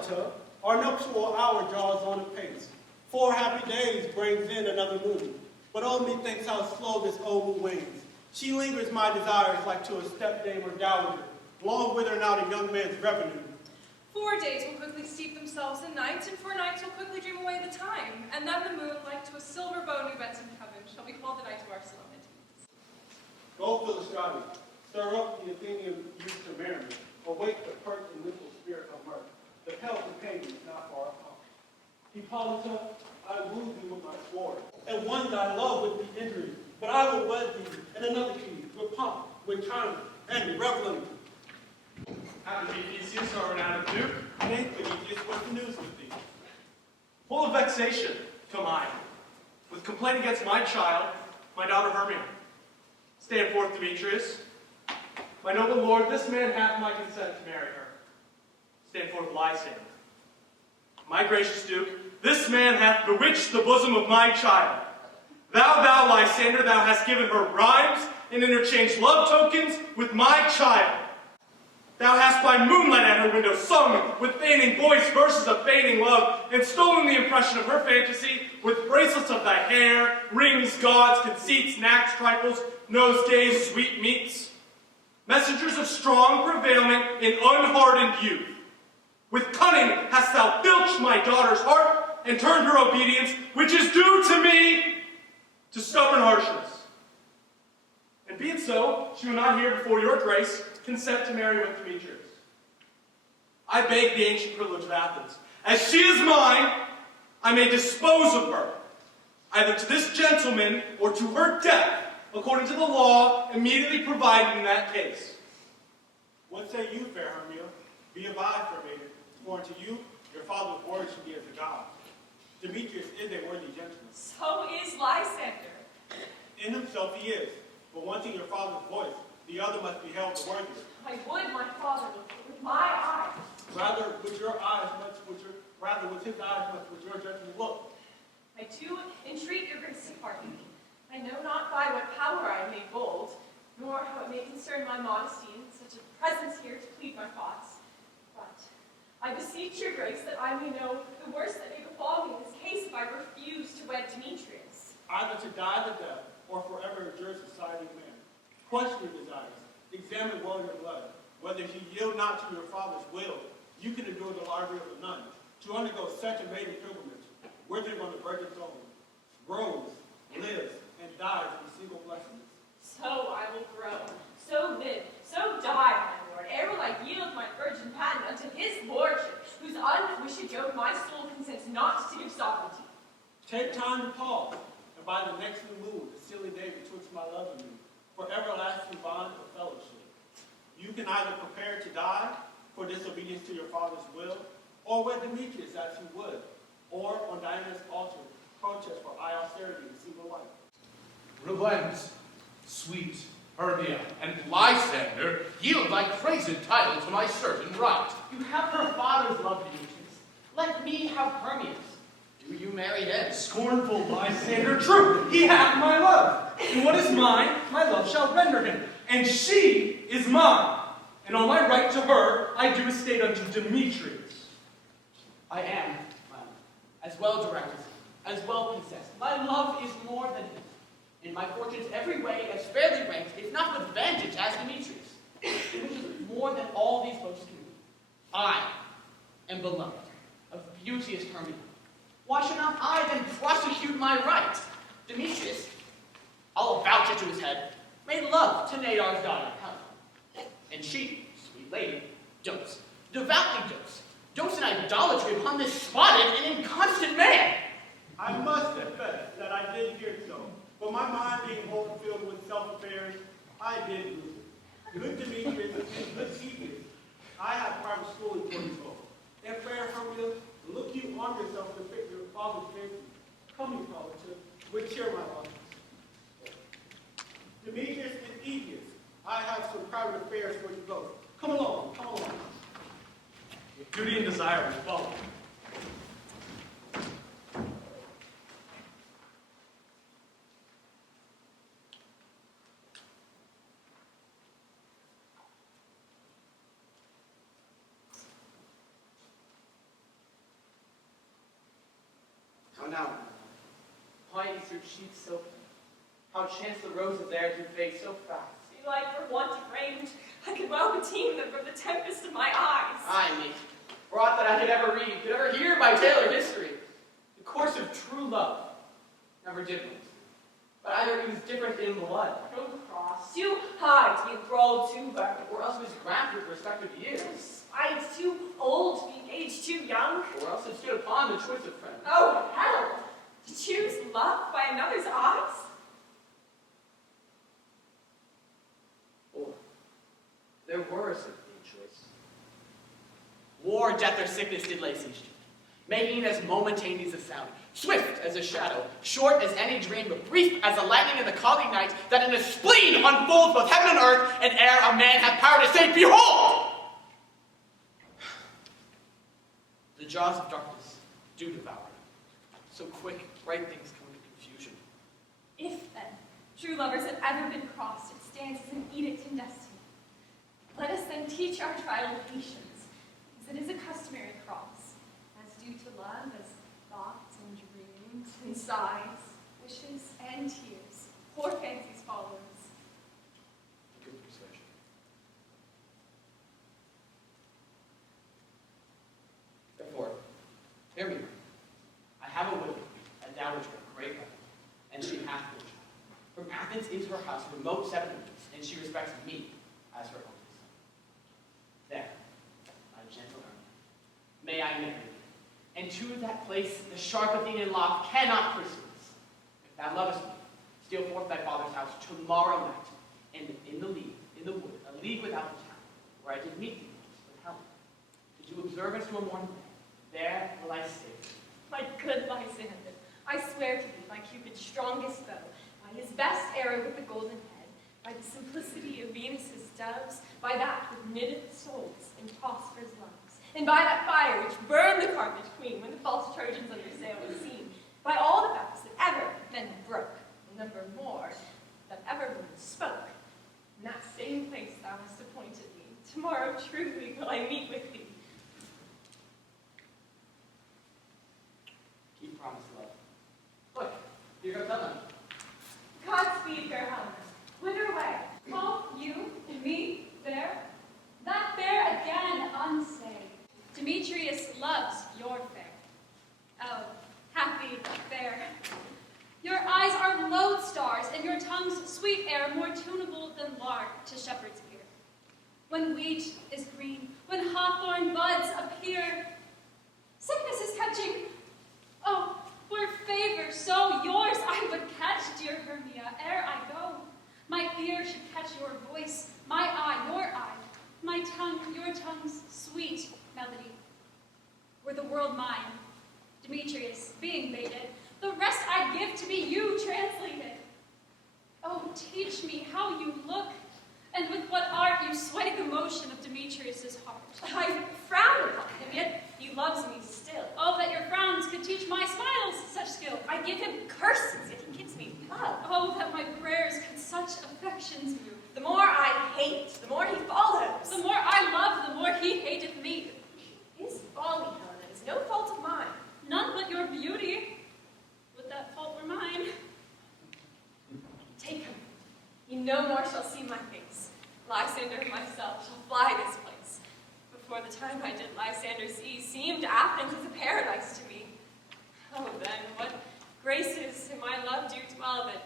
Hippolyta, our nuptial hour draws on apace. 4 happy days brings in another moon. But oh, methinks how slow this old moon wanes. She lingers my desires like to a stepdame or dowager, long withering out a young man's revenue. 4 days will quickly steep themselves in night, and 4 nights will quickly dream away the time. And then the moon, like to a silver bow new bent in heaven, shall be called the night of our solemnities. Go, Philostrati, stir up the Athenian youth to merriment, awake the pert and little spirit of mirth. The pale companion is not far apart. Hippolyta, I wooed thee with my sword, and won thy love with the injury, but I will wed thee in another key, with pomp, with triumph, and reveling. Happy Theseus, our renowned Duke. Nay, Theseus, what's the news with thee? Full of vexation come I, with complaint against my child, my daughter Hermia. Stand forth, Demetrius. My noble lord, this man hath my consent to marry her. Stand forth, Lysander. My gracious Duke, this man hath bewitched the bosom of my child. Thou, Lysander, thou hast given her rhymes and interchanged love tokens with my child. Thou hast by moonlight at her window sung with feigning voice verses of feigning love, and stolen the impression of her fantasy with bracelets of thy hair, rings, gauds, conceits, knacks, trifles, nosegays, sweetmeats. Messengers of strong prevailment in unhardened youth. With cunning hast thou filched my daughter's heart, and turned her obedience, which is due to me, to stubborn harshness. And be it so, she will not hear before your grace consent to marry with Demetrius. I beg the ancient privilege of Athens. As she is mine, I may dispose of her, either to this gentleman or to her death, according to the law immediately provided in that case. What say you, fair Hermia? Be advised, fair maiden, for unto you, your father's word should be as a god. Demetrius is a worthy gentleman. So is Lysander. In himself he is, but wanting your father's voice, the other must be held the worthier. I would my father look with my eyes. Rather with his eyes much with your judgment look. I too entreat your grace to pardon me. I know not by what power I am made bold, nor how it may concern my modesty in such a presence here to plead my thoughts. But I beseech your grace that I may know the worst that may befall me in this case if I refuse to wed Demetrius. Either to die the death, or forever endure society of man. Question your desires. Examine well your blood. Whether he yield not to your father's will, you can endure the larvae of a nun, to undergo such a maiden pilgrimage, withering on the virgin's own, grows, lives, and dies in single blessedness. So I will grow, so live, so die, my lord, ere will I yield my virgin patent unto his lordship, whose unwished yoke my soul consents not to give sovereignty. Take time to pause, and by the next new moon, the silly day betwixt my love and you, for everlasting bond of fellowship. You can either prepare to die for disobedience to your father's will, or wed Demetrius as you would, or on Diana's altar, protest for high austerity and single life. Relent, sweet Hermia, and Lysander, yield thy praised title to my certain right. You have her father's love, Demetrius. Let me have Hermia's. Do you marry him? Scornful Lysander, true, he hath my love. And what is mine, my love shall render him. And she is mine. And on my right to her, I do estate unto Demetrius. I am, as well directed, as well possessed. My love is more than his. In my fortunes every way as fairly ranked, if not with advantage, as Demetrius, which is more than all these folks can do. I am beloved of beauteous Hermia. Why should not I then prosecute my right? Demetrius, I'll vouch it to his head, made love to Nadar's daughter, Helen. And she, sweet lady, dotes, devoutly dotes in idolatry upon this spotted and inconstant man. I must confess that I did hear so, but my mind being wholly filled with self-affairs, I did lose it. Good Demetrius and good Theseus, I have private schooling for you both. And fair Hermia, look you on yourself to fit your father's fancy. Come, Hippolyta, with cheer my love. Demetrius and Theseus, I have some private affairs for you both. Come along, come along. With duty and desire will follow. white is your cheek so fair? How chance the roses there do fade so fast? Be like for want of rain, I could well redeem them from the tempest of my eyes. Ay, me, for aught that I could ever read, could ever hear by tale or history, the course of true love never did once. But either he was different in blood, No cross, too high to be enthralled too low. or else he was graft with respect of years, Despite too old to be engaged too young. or else it stood upon the choice of friends. Oh, hell! To choose love by another's eyes? Or there were a certain choice. War, death, or sickness did lay siege to it, making it as momentaneous as sound, swift as a shadow, short as any dream, but brief as the lightning in the calling night, that in a spleen unfolds both heaven and earth, and ere a man hath power to say, behold! The jaws of darkness do devour. So quick, bright things come into confusion. If, then, true lovers have ever been crossed, it stands as an edict in destiny. Let us then teach our trial patience, as it is a customary cross, as due to love as thoughts and dreams and sighs, wishes and tears, poor fancies follow us. Good persuasion. Therefore, hear me. I have a widow, a dowager, a great mother, and she hath no child. From Athens is her house, remote 7 weeks, and she respects me as her only son. There, my gentle Hermia, may I marry thee, and to that place the sharp Athenian lock cannot pursue us. If thou lovest me, steal forth thy father's house tomorrow night, and in the wood, a league without the town, where I did meet thee once with Helen, to do observance to a morning day. There will I stay. My good Lysander, I swear to thee by Cupid's strongest bow, by his best arrow with the golden head, by the simplicity of Venus's doves, by that which knitteth souls and prospers lungs, and by that fire which burned the Carthage queen when the false Trojans under sail were seen, by all the vows that ever men broke, a number more that ever woman spoke. In that same place thou hast appointed me, tomorrow truly will I meet with thee. Keep promise, love. Look, here comes Helen. Godspeed, fair Helena. Whither away? Call you and me fair? That fair again unsay. Demetrius loves your fair. Oh, happy fair. Your eyes are lodestars, and your tongue's sweet air more tunable than lard to shepherd's ear. When wheat is green, when hawthorn buds appear, sickness is catching. Oh, were favor so yours I would catch, dear Hermia, ere I go. My ear should catch your voice, my eye, your eye, my tongue, your tongue's sweet melody. Were the world mine, Demetrius being mated, the rest I'd give to be you translated. Oh, teach me how you look, and with what art you sway the motion of Demetrius's heart. I frown upon him, yet he loves me still. Oh, that your frowns could teach my smiles such skill. I give him curses, yet he gives me love. Oh, that my prayers could such affections move. The more I hate, the more he follows. The more I love, the more he hateth me. His folly, Helena, is no fault of mine. None but your beauty. Would that fault were mine. Take him. He no more shall see my face. Lysander and myself shall fly this place. Before the time I did Lysander see, seemed Athens as a paradise to me. Oh, then, what graces in my love do dwell, that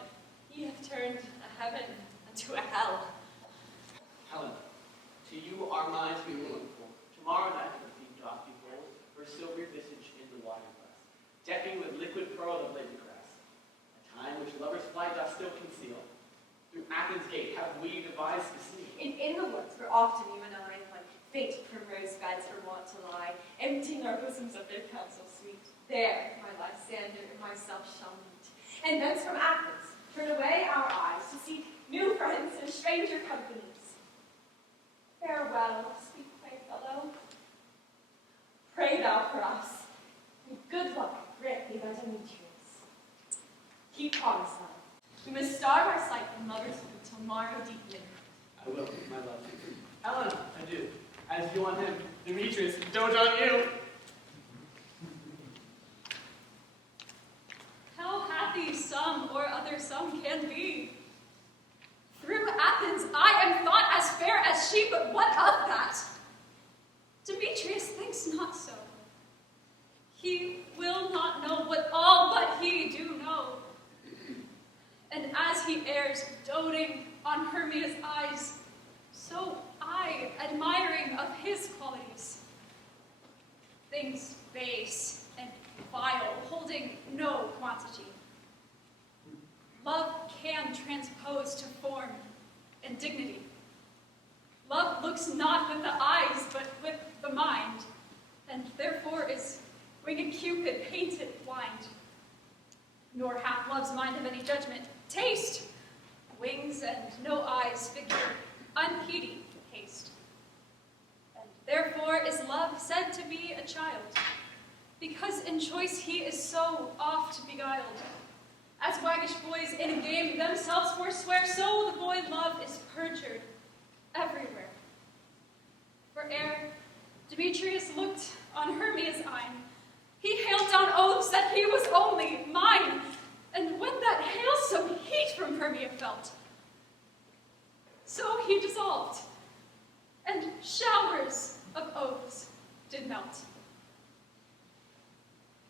he hath turned a heaven unto a hell. Helen, to you our minds be womanful. Tomorrow night the thief doth behold her silvery visage in the water glass, decking with liquid pearl of lady grass. A time which lovers' flight doth still conceal. Through Athens' gate have we devised to see. In the woods, where often you and I, like faint primrose beds, are wont to lie, emptying our bosoms of their counsel sweet. There, my Lysander and myself shall meet. And thence from Athens, turn away our eyes to seek new friends and stranger companies. Farewell, sweet playfellow. Pray thou for us, and good luck grant thee thy Demetrius. Keep promise, love. We must starve our sight from lovers' food till morrow deep midnight. I will, my love. Helen, I do. As you on him, Demetrius, don't on you. How happy some or other some can be. Through Athens I am thought as fair as she, but what of that? Demetrius thinks not so. He will not know what all but he do know. And as he errs, doting on Hermia's eyes, so I, admiring of his qualities, things base and vile, holding no quantity. Love can transpose to form and dignity. Love looks not with the eyes, but with the mind, and therefore is winged Cupid painted blind. Nor hath love's mind of any judgment, taste, wings and no eyes, figure, unpitied haste. And therefore is love said to be a child, because in choice he is so oft beguiled. As waggish boys in a game themselves forswear, so the boy love is perjured everywhere. For ere Demetrius looked on Hermia's eyne, he hailed down oaths that he was only mine, and when that hail some heat from Hermia felt, so he dissolved, and showers of oaths did melt.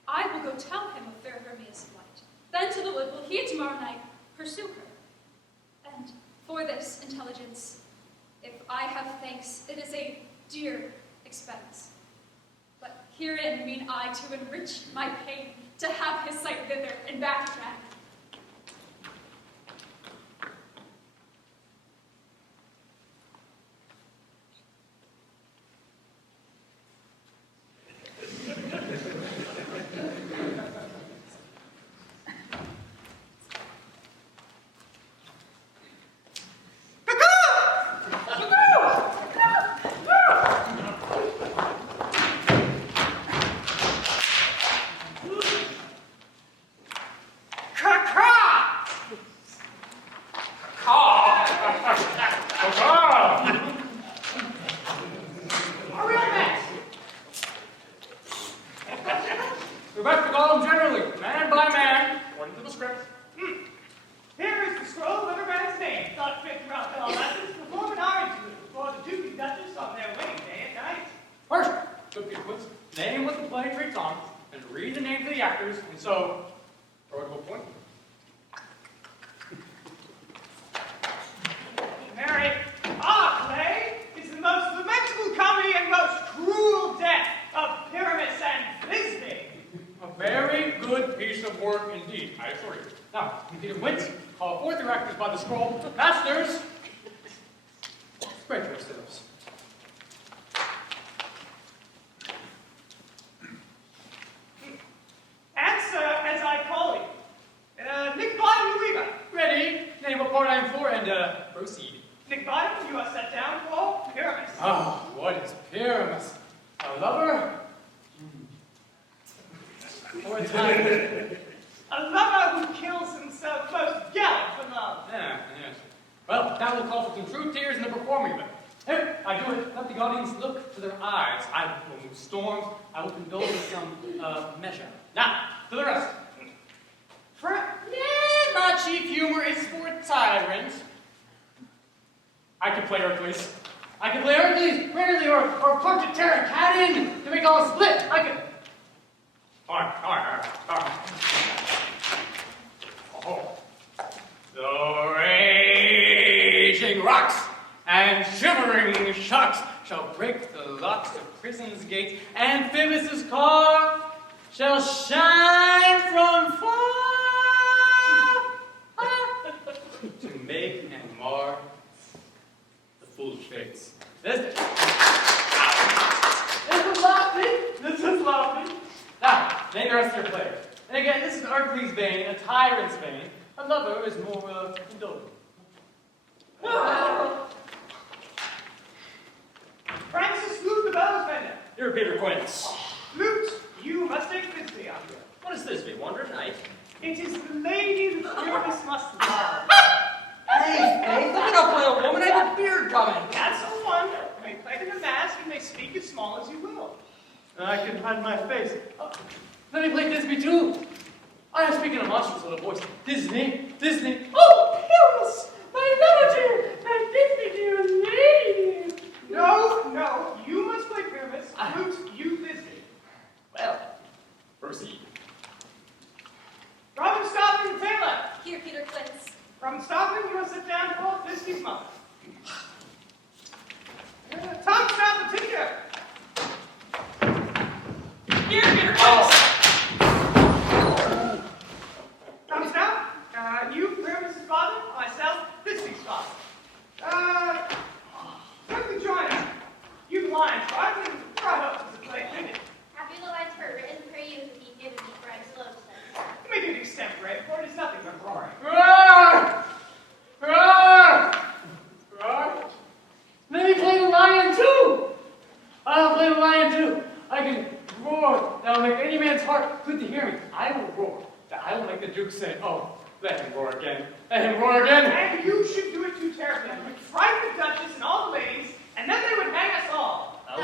I will go tell him of fair Hermia's flight. Then to the wood will he tomorrow night pursue her. And for this intelligence, if I have thanks, it is a dear expense. But herein mean I to enrich my pain, to have his sight thither and back again. I am speaking a monstrous little voice. Disney. Oh, Pyramus, my melody, and give me dear lady. No, you must play Pyramus. Flute, you Disney. Well, proceed. Robin Stockman, Taylor. Here, Peter Quince. From Stockman, you will sit down to call Disney's mother. Tom Stockman, Tinker. Here, Peter Quince. Tom Stout, you, Pyramus' father, myself, Disney's father. Come to join us. You lions, right? And brought up as a play, didn't it? Happy the lines were written for you to be given me for I slow them. You may do the extempore, for it is nothing but roaring. Roar! Roar! Roar! Let me play the lion too! I'll play the lion too. I can roar. That will make any man's heart good to hear me. I will roar. I will make the Duke say, oh, let him roar again. Let him roar again. And you should do it too terribly. You would frighten the Duchess and all the ladies, and then they would hang us all. I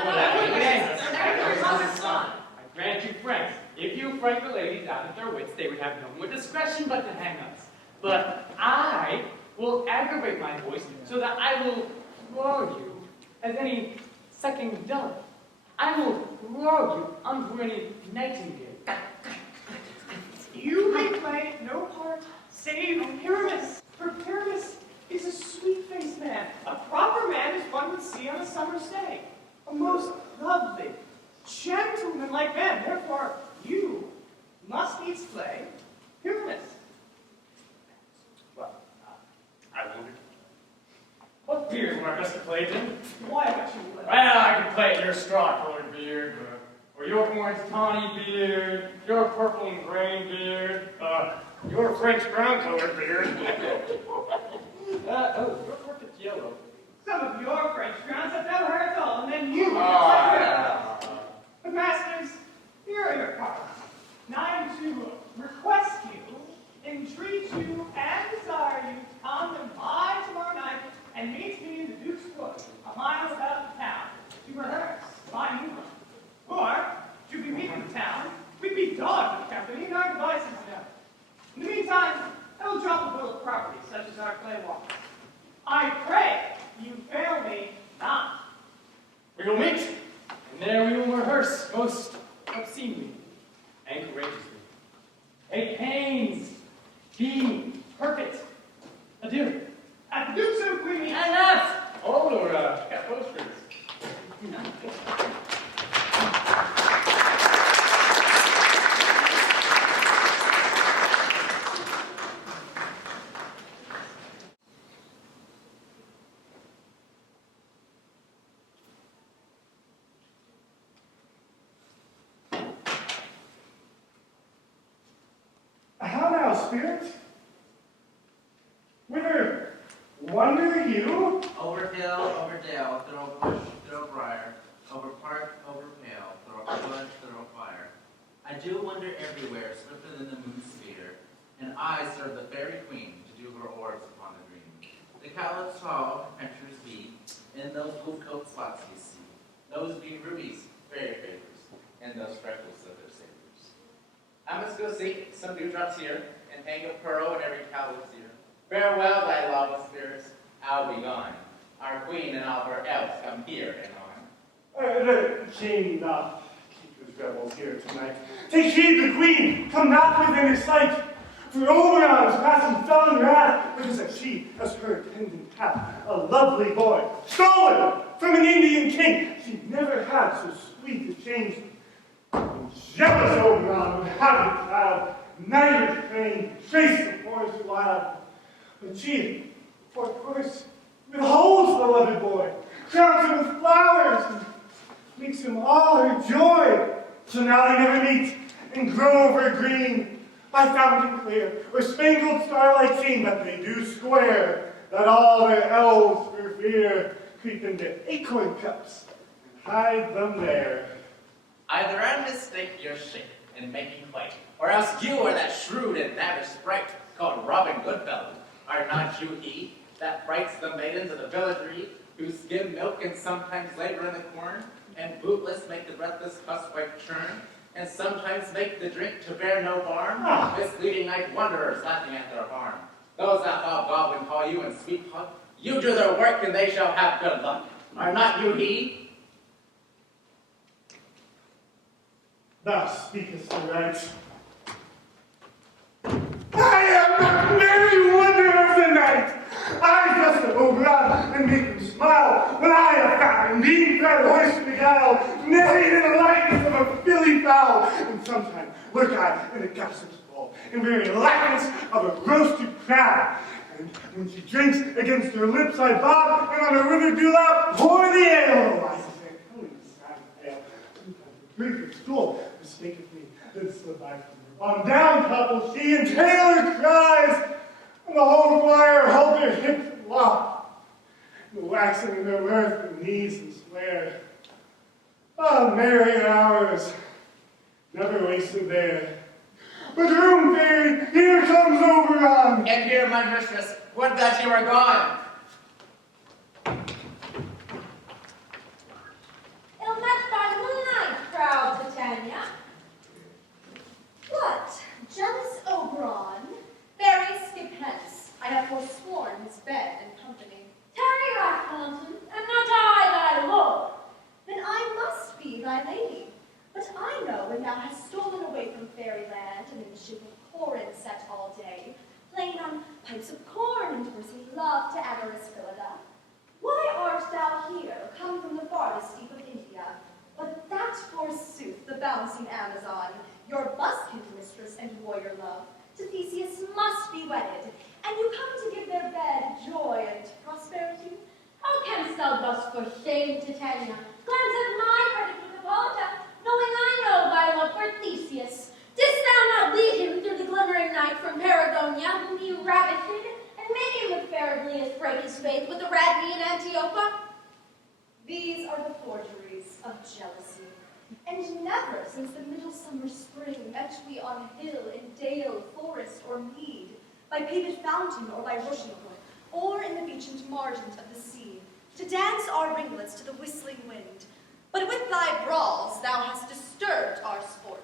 grant you, friends, if you frighten the ladies out of their wits, they would have no more discretion but to hang us. But I will aggravate my voice so that I will roar you as any sucking dove. I will roar you unto any nightingale. You may play no part save Pyramus. For Pyramus is a sweet-faced man, a proper man as one would see on a summer's day. A most lovely, gentlemanlike man. Therefore, you must needs play Pyramus. Well, I wondered. What beard am I best to play, Jim? Why would you? Well, I could play your straw-colored beard, or your orange tawny beard, your purple and gray beard, your French brown-colored beard. Your perfect yellow. Some of your French crowns have never heard at all, and then you. But masters, here are your cards. And I am to request you, entreat you, and desire you to come and by tomorrow night and meet me in the Duke's Wood, a mile south of town, to rehearse my new one. Or, should we meet in the town, we'd be dogged with company and our devices enough. In the meantime, I will drop a bill of property, such as our play walks. I pray you fail me not. We will meet, and there we will rehearse most obscenely and courageously. Take pains, be perfect. Adieu. At the Duke's Oak we meet. Enough! Hold or got posters. How now, spirit? Whither wander you? Over hill, over dale, through bush, through briar, over park, over pale, through flood, through fire. I do wander everywhere, slipping in the moon sphere, and I serve the fairy queen to do her orbs upon the green. The cowlets tall, pictures be, in those blue coat spots you see. Those be rubies, fairy favors, and those freckles of their savors. I must go seek some dewdrops here, and hang a pearl in every cowlet's ear. Farewell, thy lawless spirits, I'll be gone. Our queen and all her elves come here and on. The king not keep his rebels here tonight. Take heed, the queen, come not within his sight. For Oberon is passing felon wrath, because that she, as her attendant hath, a lovely boy, stolen from an Indian king. She never had so sweet a change. Jealous Oberon would have the child, neither train, trace the forest wild. But she, for course, withholds the loved boy, crowns him with flowers, and makes him all her joy. So now they never meet in grove or green, by fountain clear, or spangled starlight seen, but they do swear that all their elves for fear creep into acorn cups and hide them there. Either I mistake your shape in making fight, or else you are that shrewd and lavish sprite called Robin Goodfellow. Are not you he that frights the maidens of the villagery, who skim milk and sometimes labor in the corn, and bootless make the breathless huswife churn? and sometimes make the drink to bear no harm, misleading night wanderers laughing at their harm. Those that hobgoblin call you and sweet talk, you do their work and they shall have good luck. Are not you he? Thou speakest the right. I am the merry wonder of the night. I just Oberon and make him smile when I have found being that horse beguiled, neighed in the likeness of a filly fowl, and sometimes lurk I in a gossip's bowl, in very likeness of a roasted crab. And when she drinks, against her lips I bob, and on her river dewlap pour the ale. I say, oh, sad ale. Sometimes a drinker's stool mistaketh me, then slip I from her. On down topples she, and Taylor cries, and the whole choir hold their hips and walk, and waxing in their mirth and knees and swear. Ah, merry hours, never wasted there. But room fairy, here comes Oberon. And here, my mistress, would that you were gone. Ill met by moonlight, proud Titania. What? Jealous Oberon? Fairy, skip hence. I have forsworn his bed and company. Tarry, Rathbonton, am not I thy lord? Then I must be thy lady. But I know when thou hast stolen away from fairyland and in the ship of Corin sat all day, playing on pipes of corn and forcing love to amorous Phillida. Why art thou here, come from the farthest deep of India? But that, forsooth, the bouncing Amazon, your buskint mistress and warrior love, to Theseus must be wedded, and you come to give their bed joy and prosperity? How canst thou thus for shame, Titania, glance at my pretty Hippolyta, knowing I know thy love for Theseus? Didst thou not lead him through the glimmering night from Paragonia, whom he ravished, and make him with fair Aeneas break his faith with the Radney and Antiopa? These are the forgeries of jealousy, and never since the middle summer spring met we on hill, in dale, forest, or mead, by paved fountain or by rushing brook, or in the beachant margent of the sea, to dance our ringlets to the whistling wind. But with thy brawls thou hast disturbed our sport.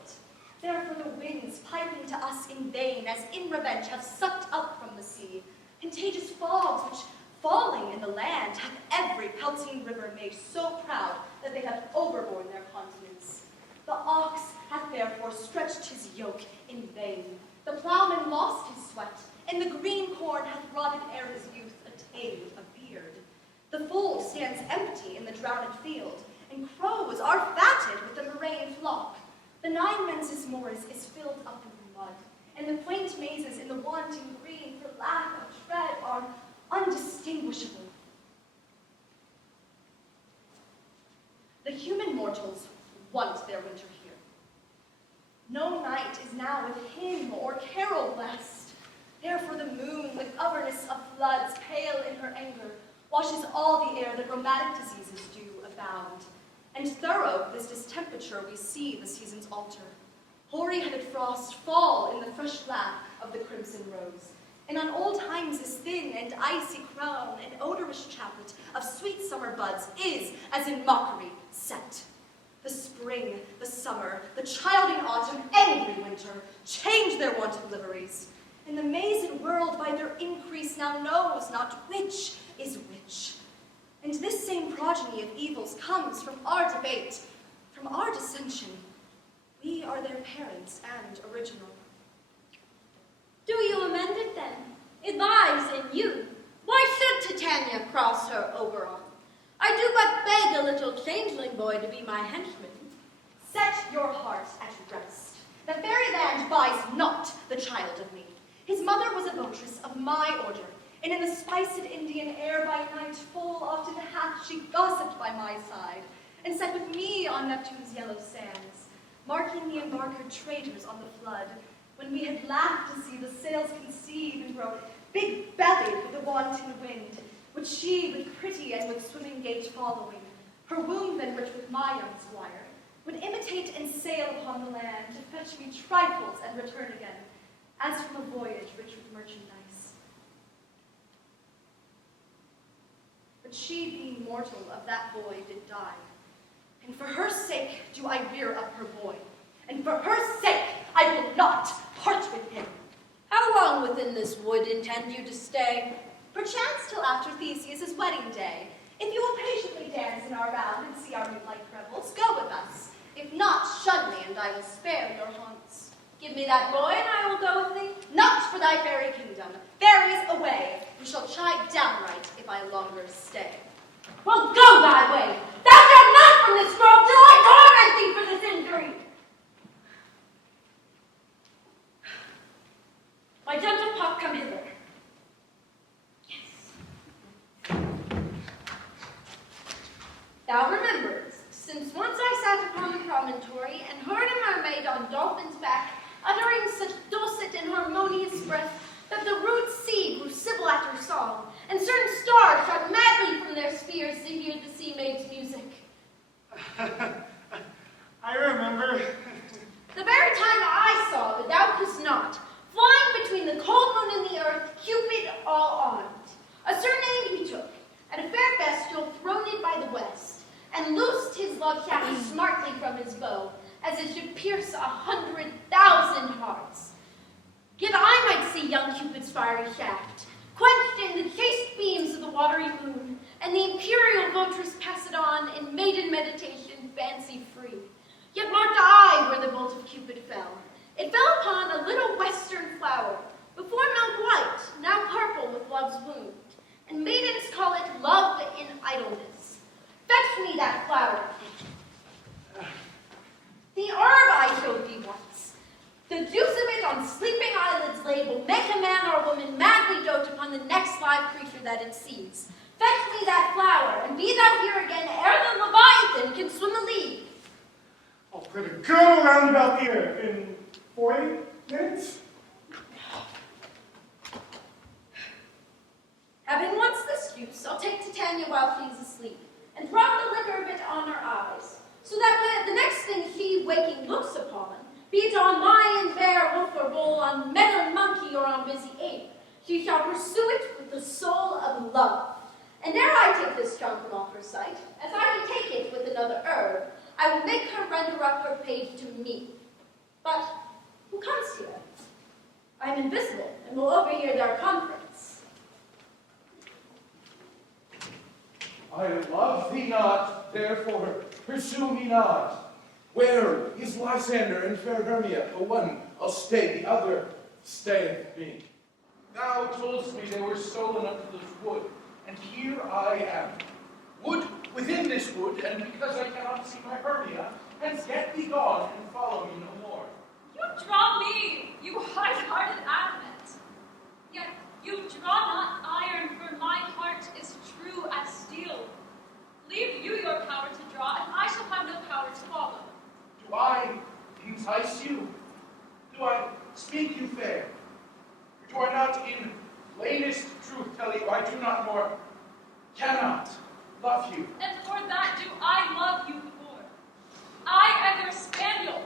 Therefore the winds piping to us in vain, as in revenge have sucked up from the sea contagious fogs, which falling in the land hath every pelting river made so proud that they have overborne their continents. The ox hath therefore stretched his yoke in vain. The plowman lost his sweat, and the green corn hath rotted ere his youth attained a beard. The fold stands empty in the drowned field, and crows are fatted with the murrain flock. The Nine Men's moors is filled up with mud, and the quaint mazes in the wanting green for lack of tread are undistinguishable. The human mortals want their winter here. No night is now with hymn or carol blessed. Therefore the moon, with governess of floods, pale in her anger, washes all the air that rheumatic diseases do abound. And thorough this distemperature we see the seasons alter. Hoary-headed frost fall in the fresh lap of the crimson rose, and on old times' thin and icy crown an odorous chaplet of sweet summer buds is, as in mockery, set. The spring, the summer, the childing autumn, angry winter, change their wonted liveries, and the mazed world by their increase now knows not which is which. And this same progeny of evils comes from our debate, from our dissension. We are their parents and original. Do you amend it then? It lies in you. Why should Titania cross her Oberon? I do but beg a little changeling boy to be my henchman. Set your heart at rest. The fairyland buys not the child of me. His mother was a votress of my order, and in the spiced Indian air by night full often hath she gossiped by my side, and sat with me on Neptune's yellow sands, marking the embarked traders on the flood, when we had laughed to see the sails conceive and grow big-bellied with the wanton wind, which she, with pretty and with swimming gait following, her womb then rich with my young squire, would imitate and sail upon the land to fetch me trifles and return again, as from a voyage rich with merchandise. But she, being mortal, of that boy did die, and for her sake do I rear up her boy, and for her sake I will not part with him. How long within this wood intend you to stay? Perchance till after Theseus' wedding day. If you will patiently dance in our round and see our moonlight revels, go with us. If not, shun me, and I will spare your haunts. Give me that boy, and I will go with thee. Not for thy fairy kingdom. Fairies away. We shall chide downright if I longer stay. Well, go thy way. Thou shalt not from this grove till I torment thee for this injury. My gentle pup, come hither. Thou rememberest, since once I sat upon the promontory and heard a mermaid on dolphin's back, uttering such dulcet and harmonious breath, that the rude sea grew sibyl at her song, and certain stars shot madly from their spheres to hear the sea maid's music. I remember. The very time I saw, but thou couldst not, flying between the cold moon and the earth, Cupid all armed. A surname he took, and a fair bestial throned by the west, and loosed his love shaft smartly from his bow, as it should pierce 100,000 hearts. Yet I might see young Cupid's fiery shaft, quenched in the chaste beams of the watery moon, and the imperial votress pass it on in maiden meditation, fancy free. Yet marked I where the bolt of Cupid fell. It fell upon a little western flower, before milk white, now purple with love's wound, and maidens call it love in idleness. Fetch me that flower. The herb I showed thee once. The juice of it on sleeping eyelids laid will make a man or woman madly dote upon the next live creature that it sees. Fetch me that flower, and be thou here again ere the Leviathan can swim a league. I'll put a good round about the earth in 40 minutes. Having once this juice, I'll take Titania while she's asleep, and drop the liquor of it on her eyes, so that when the next thing she waking looks upon, be it on lion, bear, wolf, or bull, on meadow monkey, or on busy ape, she shall pursue it with the soul of love. And ere I take this charm from off her sight, as I would take it with another herb, I will make her render up her page to me. But who comes here? I am invisible, and will overhear their conference. I love thee not, therefore pursue me not. Where is Lysander and fair Hermia? The one I'll stay, the other stayeth me. Thou toldst me they were stolen up to this wood, and here I am. Wood within this wood, and because I cannot see my Hermia, hence get thee gone and follow me no more. You draw me, you hard-hearted adamant. Yet you draw not iron, for my heart is true as steel. Leave you your power to draw, and I shall have no power to follow. Do I entice you? Do I speak you fair? Or do I not in plainest truth tell you I do not more, cannot love you? And for that do I love you more. I am your spaniel,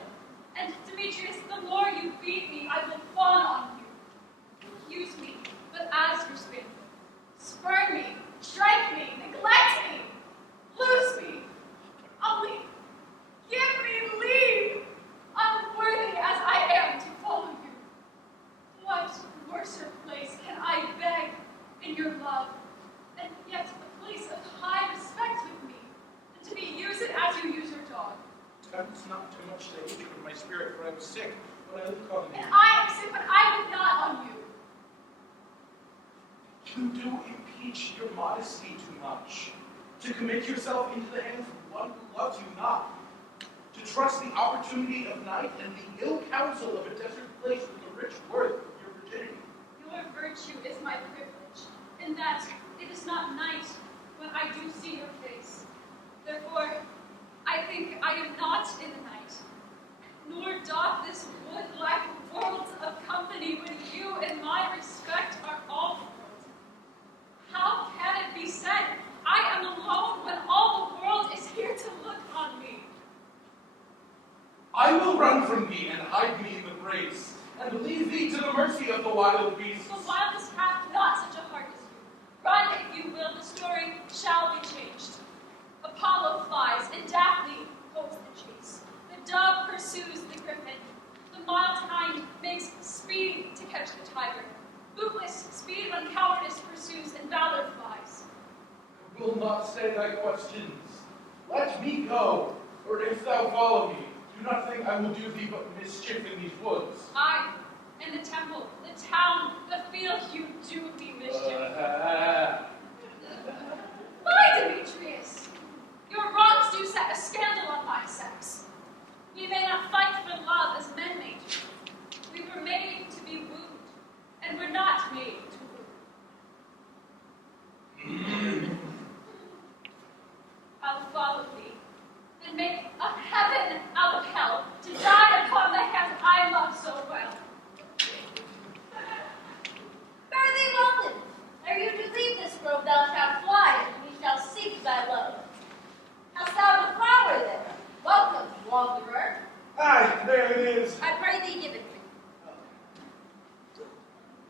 and Demetrius, the more you beat me, I will fawn on you. Use me, but as your spaniel. Spurn me, strike me, neglect me, lose me. Only give me leave, unworthy as I am to follow you. What worser place can I beg in your love, and yet a place of high respect with me, than to be used as you use your dog? That's not too much to hatred in my spirit, for I was sick when I looked on thee. And I am sick, but I look not on you. You do impeach your modesty too much. To commit yourself into the hands of one who loves you not. To trust the opportunity of night and the ill counsel of a desert place with the rich worth of your virginity. Your virtue is my privilege, in that it is not night when I do see your face. Therefore, I think I am not in the night, nor doth this wood lack worlds of company when you and my respect are all filled. How can it be said, I am alone when all the world is here to look on me? I will run from thee and hide me in the grace, and leave thee to the mercy of the wild beasts. The wildest hath not such a heart as you. Run if you will, the story shall be changed. Apollo flies, and Daphne holds the chase. The dove pursues the griffin. bootless speed when cowardice pursues and valor flies. I will not say thy questions. Let me go, or if thou follow me, do not think I will do thee but mischief in these woods. I, and the temple, the town, the field, you do me mischief. Why, Demetrius? Your wrongs do set a scandal on my sex. We may not fight for love as men may do. We were made to be wooed, and we're not made to woo. I'll follow thee, and make a heaven out of hell to die upon the hands I love so well. Fare thee well then. Ere you do leave this grove, thou shalt fly, and we shall seek thy love. Hast thou the flower there? Welcome, wanderer. Aye, there it is. I pray thee give it me.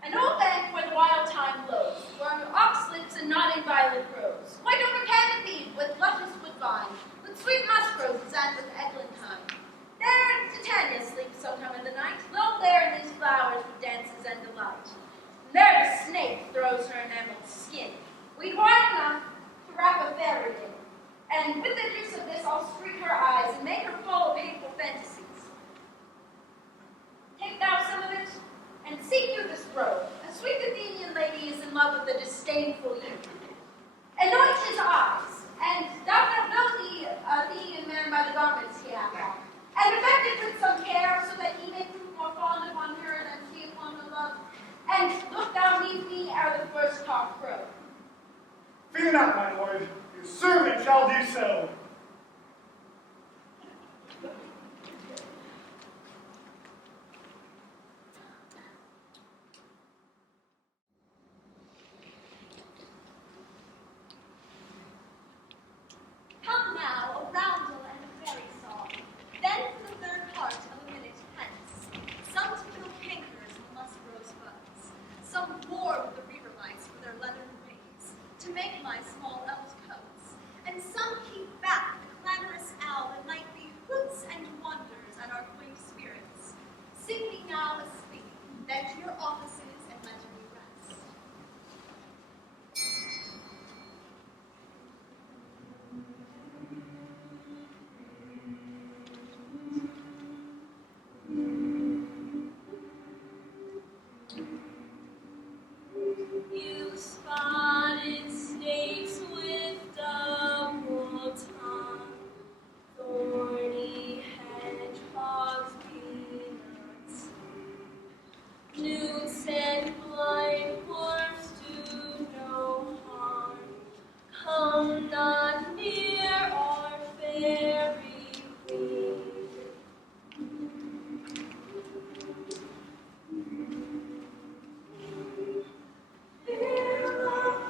An old bank where the wild thyme blows, where ox lips and nodding violet grows, white over canopy with luscious woodbine, with sweet musk roses and with eglantine. There Titania sleeps sometime in the night, lulled there in these flowers with dances and delight. And there the snake throws her enameled skin, weed wide enough to wrap a fairy in. And with the juice of this I'll streak her eyes and make her full of hateful fantasies. Take thou some of it, and seek through this grove. A sweet Athenian lady is in love with a disdainful youth. Anoint his eyes, and thou shalt know the Athenian man by the garments he hath on, and effect it with some care, so that he may prove more fond upon her than she upon her love. And look thou leave me ere the first cock crow. Fear not, my lord. Your servant shall do so. Come now, a roundel and a fairy song. Then for the third part of a minute hence. Some to fill cankers and musk-rose buds. Some war with the reaver mice for their leathern wings, to make my small elves coats. And some keep back the clamorous owl that might be hoots and wonders at our quaint spirits. Sing me now a speak, then to your offices and let me rest. You spotted snakes with double tongue, thorny hedgehogs, peanuts, newts and blind dwarfs do no harm. Come not near our fairy queen. Fear of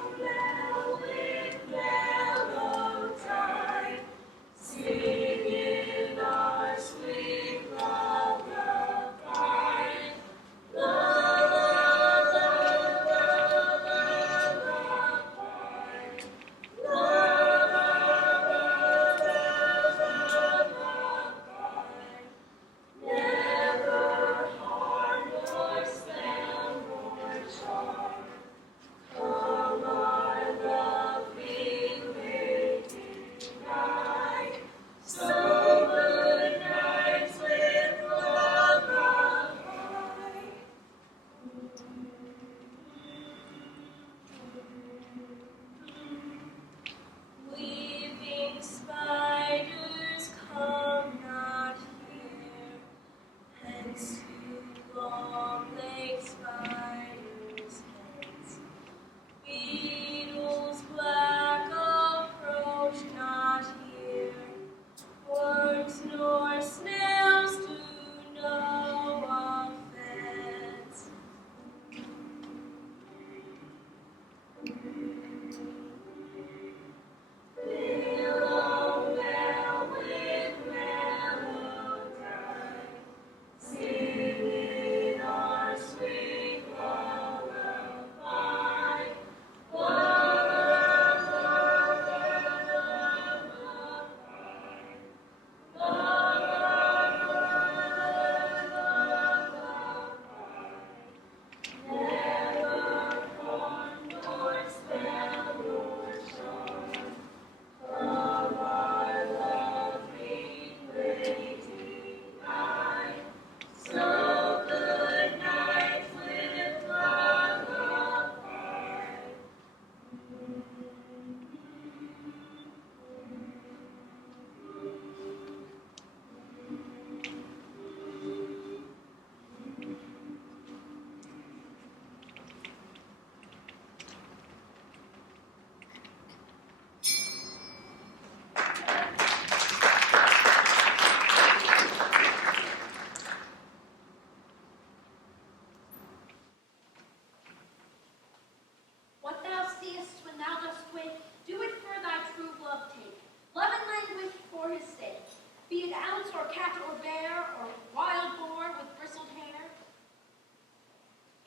cat or bear, or wild boar with bristled hair?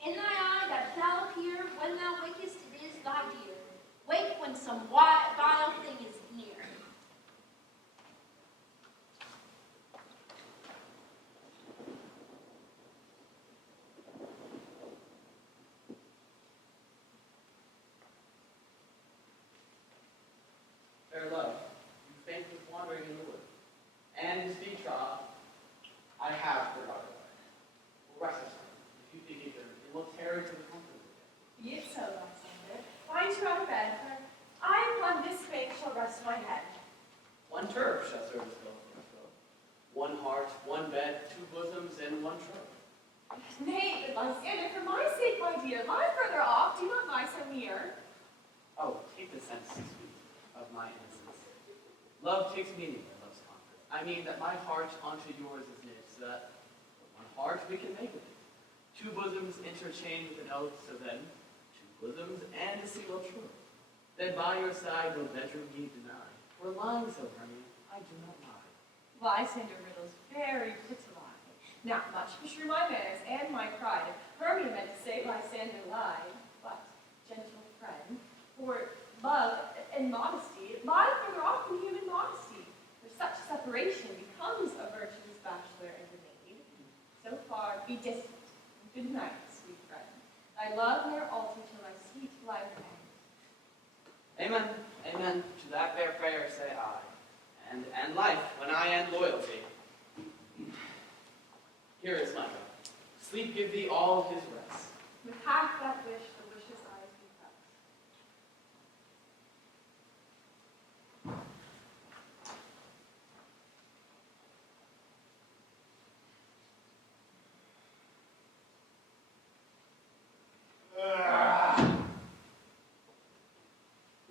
In thy eye that shall appear when thou wakest, it is thy dear. Wake when some vile thing is near. Fair love, you faint with wandering in the wood, and his feet trod, I have forgotten. Rest aside, if you think it good, it will tear into the comfort. Be it so, Lysander. Find you out of bed, for I upon this bank shall rest my head. One turf shall serve as pillow for us both. One heart, one bed, two bosoms, and one troth. Nay, good Lysander, for my sake, my dear, lie further off, do not lie so near. Oh, take the sense, sweet, of my innocence. Love takes meaning where love's conquered. I mean that my heart unto yours is knit, so that with one heart we can make of it. Two bosoms interchained with an oath, so then two bosoms and a single troth. Then by your side no bedroom need deny. For lying so, honey, I do not lie. Lysander riddles very pretty lie. Not much beshrew my manners and my pride. Hermia meant to say Lysander lied, but, gentle friend, for love and modesty lie further off than human modesty. For such separation becomes a virtuous bachelor and a maid. So far, be distant. Good night, sweet friend. Thy love ne'er alter till thy sweet life end. Amen, amen. To that fair prayer say I. And life, when I end loyalty. Here is my God. Sleep give thee all his rest. With half that wish, the wishes eyes be kept.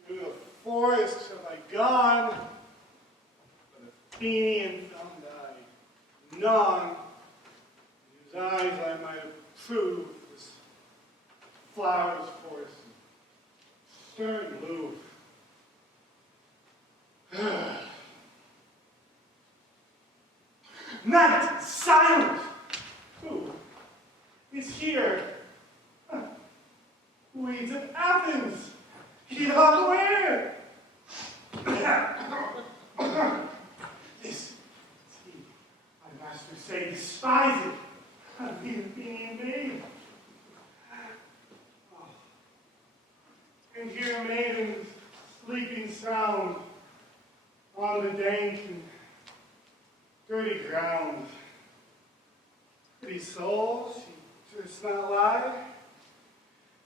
Through the forest have I gone, but a Athenian found I, none, whose eyes I might approve this flowers forest and stern blue. Night, silent! Who is here? Weeds of Athens! He doth where? This, see, my master say, despise it. I've been being made. Oh. And hear maidens sleeping sound on the dank and dirty ground. Pretty soul, she durst not lie.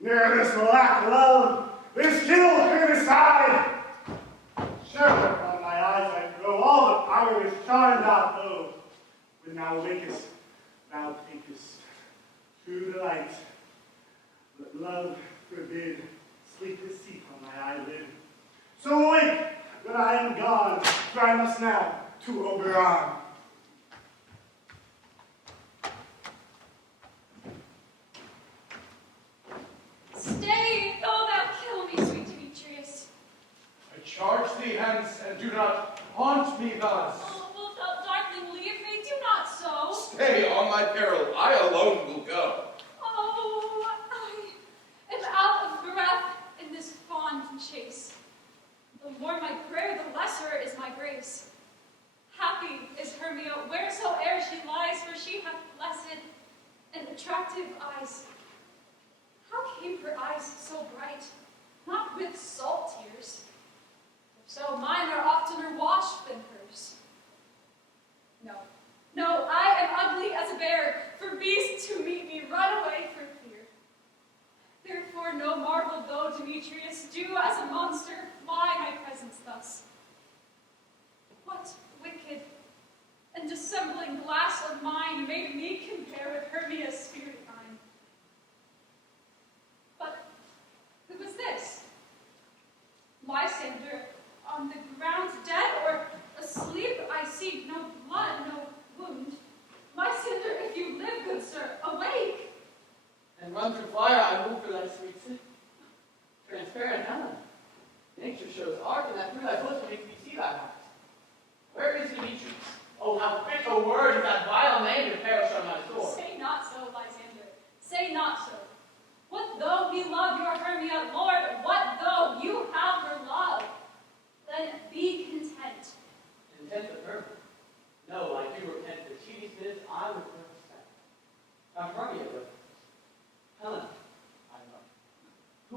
Ne'er this lack love, this kill turn aside. Sure, upon my eyes I throw all the power is charmed out though. When thou wakest, thou takest true delight. Let love forbid sleepless seat on my eyelid. So awake when I am gone, for I must now to Oberon. Stay, though thou kill me, sweet Demetrius. I charge thee hence, and do not haunt me thus. Oh, wilt thou, darkling, leave me? Do not so. Stay on my peril, I alone will go. Oh, I am out of breath in this fond chase. The more my prayer, the lesser is my grace. Happy is Hermia, wheresoe'er she lies, for she hath blessed and attractive eyes. How came her eyes so bright? Not with salt tears. If so, mine are oftener washed than hers. No, no, I am ugly as a bear. For beasts who meet me run away for fear. Therefore, no marvel though Demetrius do as a monster fly my presence thus. What wicked and dissembling glass of mine made me compare with Hermia's spirit mine? But who was this? Lysander on the ground dead or asleep? I see no blood, no wound. Lysander, if you live, good sir, awake! And run through fire, I will for thy sweet sin. Transparent Helen, nature shows art, and that through thy bosom makes me see thy heart. Where is Demetrius? Oh, how fit a word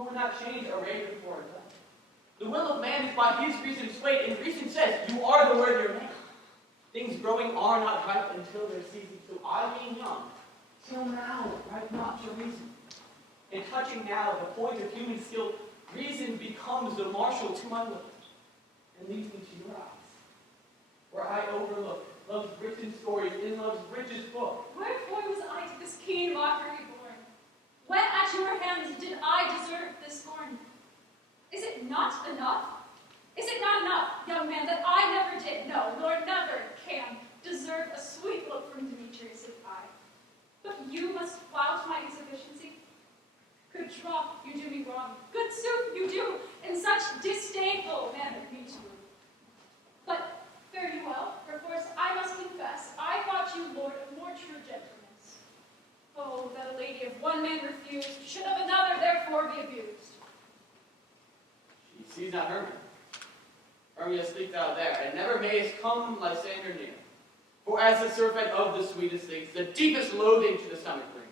nor not change array before it does. The will of man is by his reason swayed, and reason says, you are the worthier man. Things growing are not ripe until their season, so I being young, till now ripe not to reason. In touching now the point of human skill, reason becomes the marshal to my will, and leads me to your eyes, where I overlook love's written stories in love's richest book. Wherefore was I to this keen mockery born? When at your hands did I deserve this scorn? Is it not enough? Is it not enough, young man, that I never did, no, nor never can, deserve a sweet look from Demetrius' eye? But you must flout my insufficiency? Good troth, you do me wrong. Good sooth, you do, in such disdainful manner me to move. But fare you well, perforce I must confess, I thought you lord of more true gentleness. Oh, that a lady of one man refused, should of another therefore be abused. She sees not Hermia. Hermia sleep thou there, and never mayest come Lysander near. For as the surfeit of the sweetest things, the deepest loathing to the stomach brings.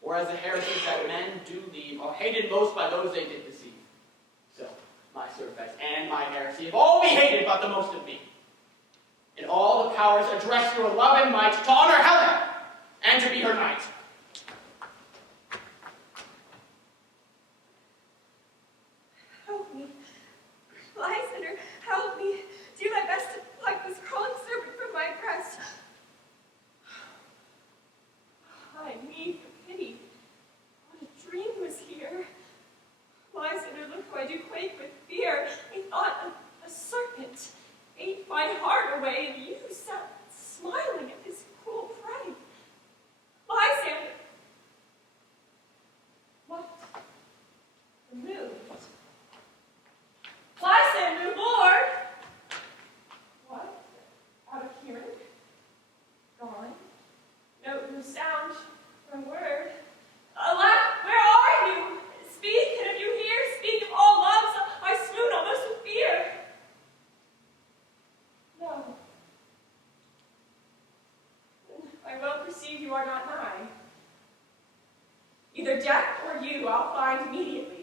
Or as the heresies that men do leave, are hated most by those they did deceive. So, my surfeit and my heresy, if all be hated but the most of me. In all the powers address your love and might to honor Helen, and to be her knight. Help me. Lysander, help me. Do thy best to pluck this crawling serpent from my breast. I need for pity. What a dream was here. Lysander, look how I do quake with fear. I thought a serpent ate my heart away, and you sat smiling at his cruel prey. Lysander! What? Removed. Lysander, Lord! What? Out of hearing? Gone? No sound, no word. Alack, where are you? Speak, and if you hear, speak of all loves. I swoon almost with fear. No. I well perceive you are not nigh. Either death or you I'll find immediately.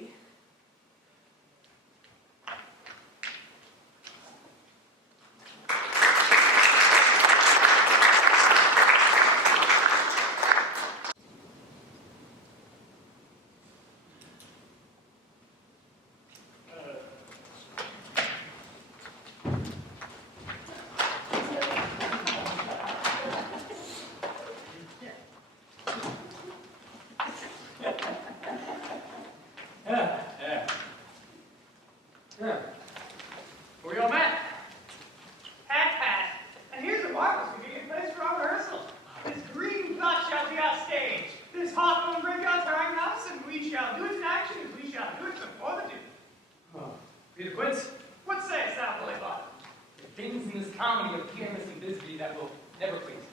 Where you all met? Pat. And here's a marvelous convenient place for our rehearsal. This green plot shall be our stage. This hawthorn brickyard's our house, and we shall do it in action as we shall do it before the duty. Oh, Peter Quince, What sayest thou, Bully Father? there are things in this comedy of Pyramus and Bisbee that will never please.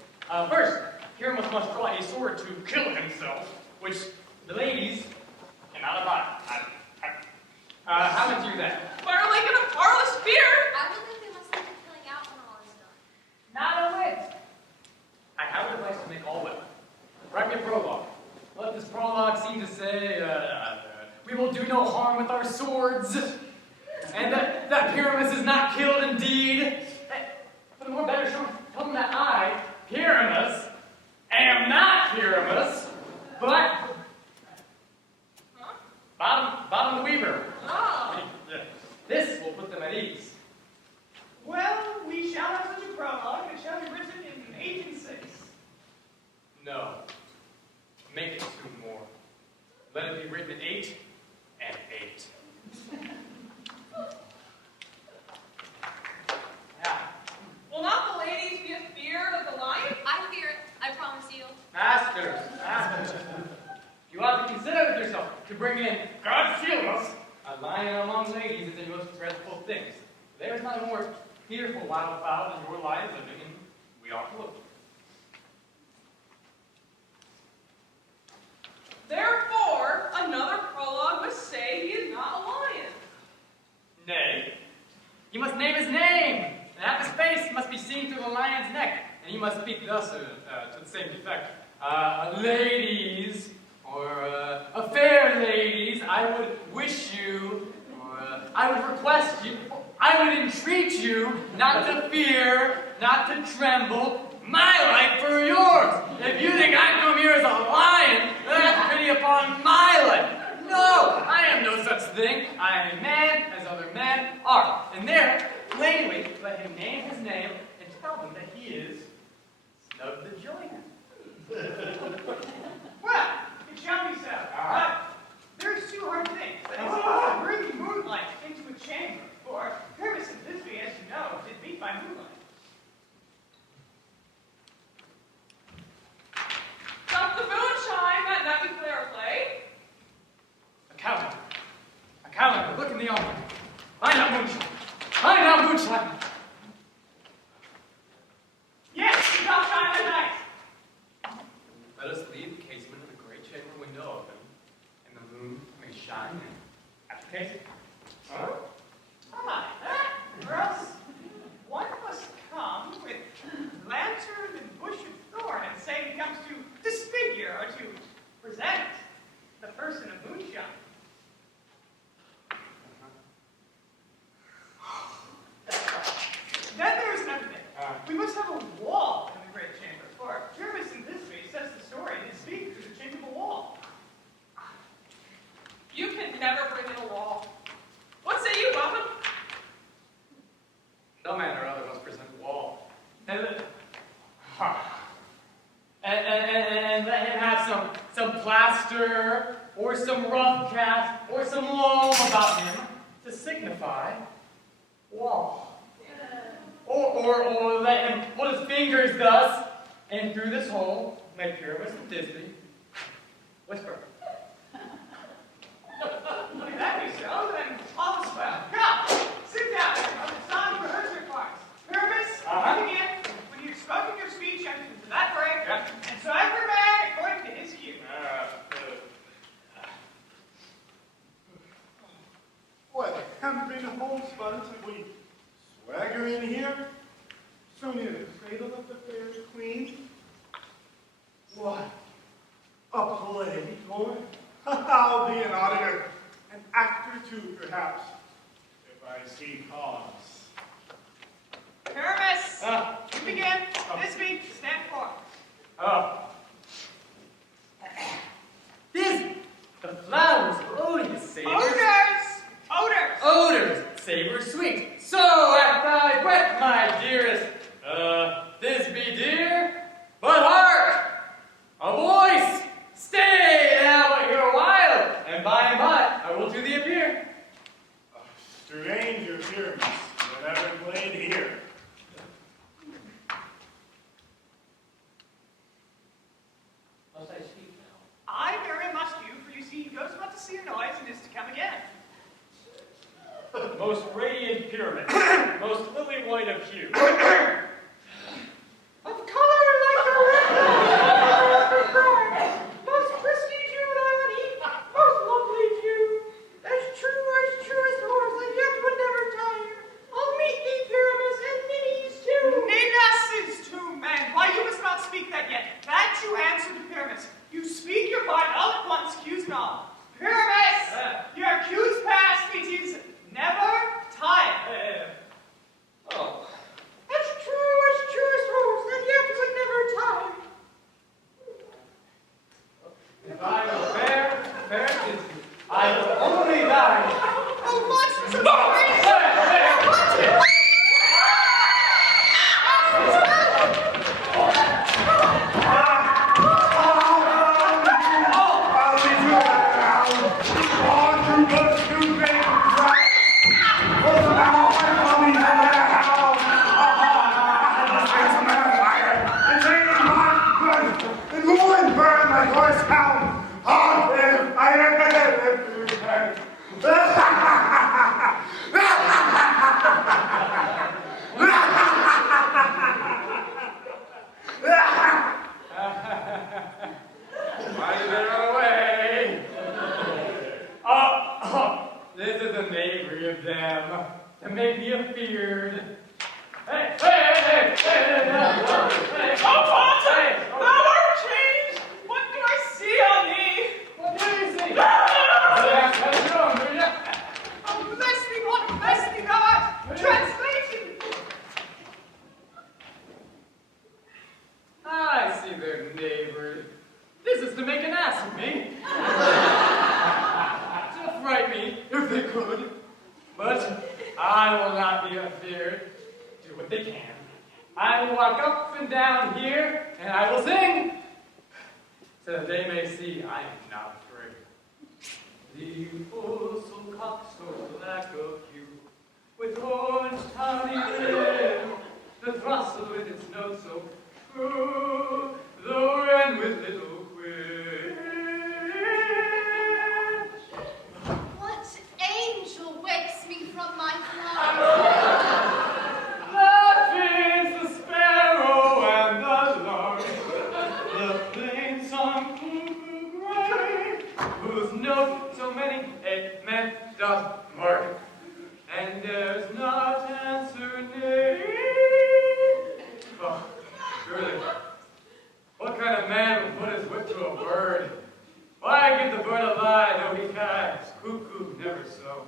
First, Pyramus must draw a sword to kill himself, which the ladies cannot abide. How to do that? Fire like in a parlous spear! I would think they must leave the killing out when all is done. Not a whit. I have advice to make all well. Write me a prologue. Let this prologue seem to say, we will do no harm with our swords, and that Pyramus is not killed indeed. For the more better show, tell them that I, Pyramus, am not Pyramus, but Bottom the Weaver. Ah! This will put them at ease. Well, we shall have such a prologue. It shall be written in 8 and 6. No. Make it 2 more. Let it be written in 8 and 8. Yeah. Will not the ladies be afeard of the lion? I fear it, I promise you. Masters. You ought to consider with yourself to bring in, God shield us, a lion among ladies is a most dreadful thing. There is not a more fearful wildfowl than your lion living, and we ought to look. Therefore, another prologue must say he is not a lion. Nay, you must name his name, and at his face must be seen through the lion's neck, and he must speak thus to the same effect. Ladies, or fair ladies, I would would wish you, I would request you, I would entreat you not to fear, not to tremble, my life for yours. If you think I come here as a lion, then that's pity upon my life. No, I am no such thing. I am a man as other men are. And there, plainly, let him name his name and tell them that he is Snug the Joiner. Well, it shall be so. But there's two hard things. That is, bringing moonlight into a chamber. For Purvis and Thisbe, as you know, did beat by moonlight. Doth the moon shine that night we play our play? A calendar, look in the almanac. Find out moonshine. Find out moonshine. Yes, it doth shine at night. Let us leave the casement of the great chamber window open, and the moon may shine in at the casement. Huh? Or else one must come with lantern and bush of thorn and say he comes to disfigure or to present the person of moonshine. Then there is another thing. We must have a wall in the great chamber, for Purvis in Thisbe says the story and speak through the changeable wall. You can never bring in a wall. What say you, Gotham? No man or other must present a wall. And let him have some plaster, or some rough cast, or some loam about him to signify wall. Or let him put his fingers thus, and through this hole may Purvis and Thisbe whisper. If that be so, then all is well. Come, sit down. It's time to rehearse your parts. Purvis, you begin. When you've spoken your speech, enter into that break. Yep. And so every man according to his cue. What, haven't been homespun till we swagger in here? So near the cradle of the fair queen? What? A play, Lord? I'll be an auditor, an actor too, perhaps, if I see cause. Purvis, you begin. Thisbe, stand forth. Thisbe, the flowers odious savors. Odors, savors sweet. So at thy breath, my dearest, Thisbe dear, but hark, a voice, stay now but your while, and by I will to thee appear. A strange appearance that ever played here. Must I speak now? I very must you, for you see he goes about to see a noise and is to come again. Most radiant pyramid, most lily white of hue. Of color like the red, most crispy June irony, most lovely June, as true as horse, and yet would never tire. I'll meet thee, Pyramus, and Ninny's too. Ninus is two men. Why, you must not speak that yet. That you answer to Pyramus. You speak your part all at once, cues and all. Pyramus, your cues past, it is never tired. Oh. As true as horse, and yet would never tire. If I will bear Thisbe, I will only die. Oh, monsters of the Why did they run away? This is the knavery of them, to make me afeared. Hey! Oh, Ponton! Thou art changed! What do I see on thee? What do you see? me if they could. But I will not be afeared. Do what they can. I will walk up and down here, and I will sing, so that they may see I am not afraid. The bosom cock so black of hue, with orange tawny rim, the throstle with its note so true, the wren with little quill. What angel wakes me from my flower? That is the sparrow and the lark, the plain-sung cuckoo gray, whose note so many a man doth mark, and dares not answer nay. Oh, surely, what kind of man would put his whip to a bird? Why give the bird a lie, though he cags, cuckoo never so.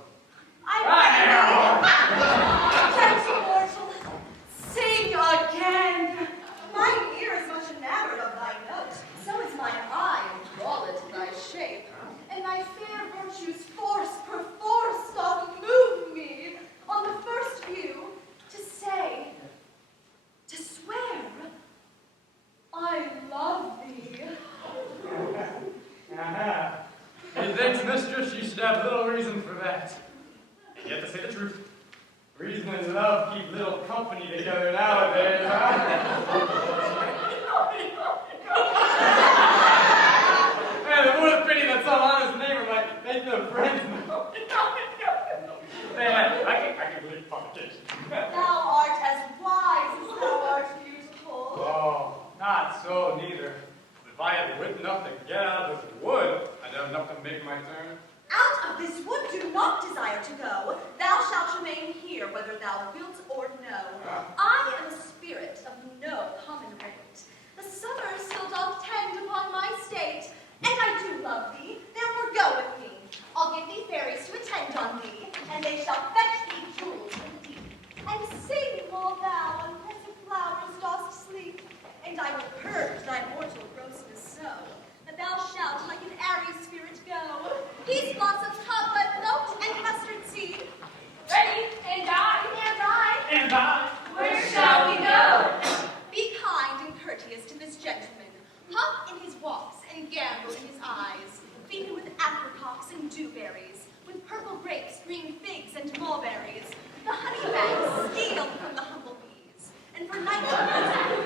Gentle mortal, sing again. Mine ear is much enamored of thy note, so is mine eye enthralled to thy shape, and thy fair virtue's force perforce doth move me on the first view to say, to swear, I love thee. Aha. Methinks, mistress, you should have little reason for that. And yet, to say the truth, reason and love keep little company together nowadays, And the more the pity that some honest neighbor might make them friends. Man, I can believe politicians. Thou art as wise as thou art beautiful. Oh, not so neither. If I had wit enough to get out of this wood, I'd have enough to make my turn. Out of this wood do not desire to go. Thou shalt remain here, whether thou wilt or no. I am a spirit of no common rate. The summer still doth tend upon my state, and I do love thee, therefore go with me. I'll give thee fairies to attend on thee, and they shall fetch thee jewels from the deep. And sing while thou on pensive flowers dost sleep, and I will purge thy mortal grossness so, that thou shalt like an airy spirit go. Peace blossoms, cobweb, note, and custard seed. Ready, and I, And I. And I. Where shall we go? Be kind and courteous to this gentleman. Hop in his walks and gambol in his eyes. Feed him with apricots and dewberries, with purple grapes, green figs, and mulberries. The honey bags steal from the humble bees, and for night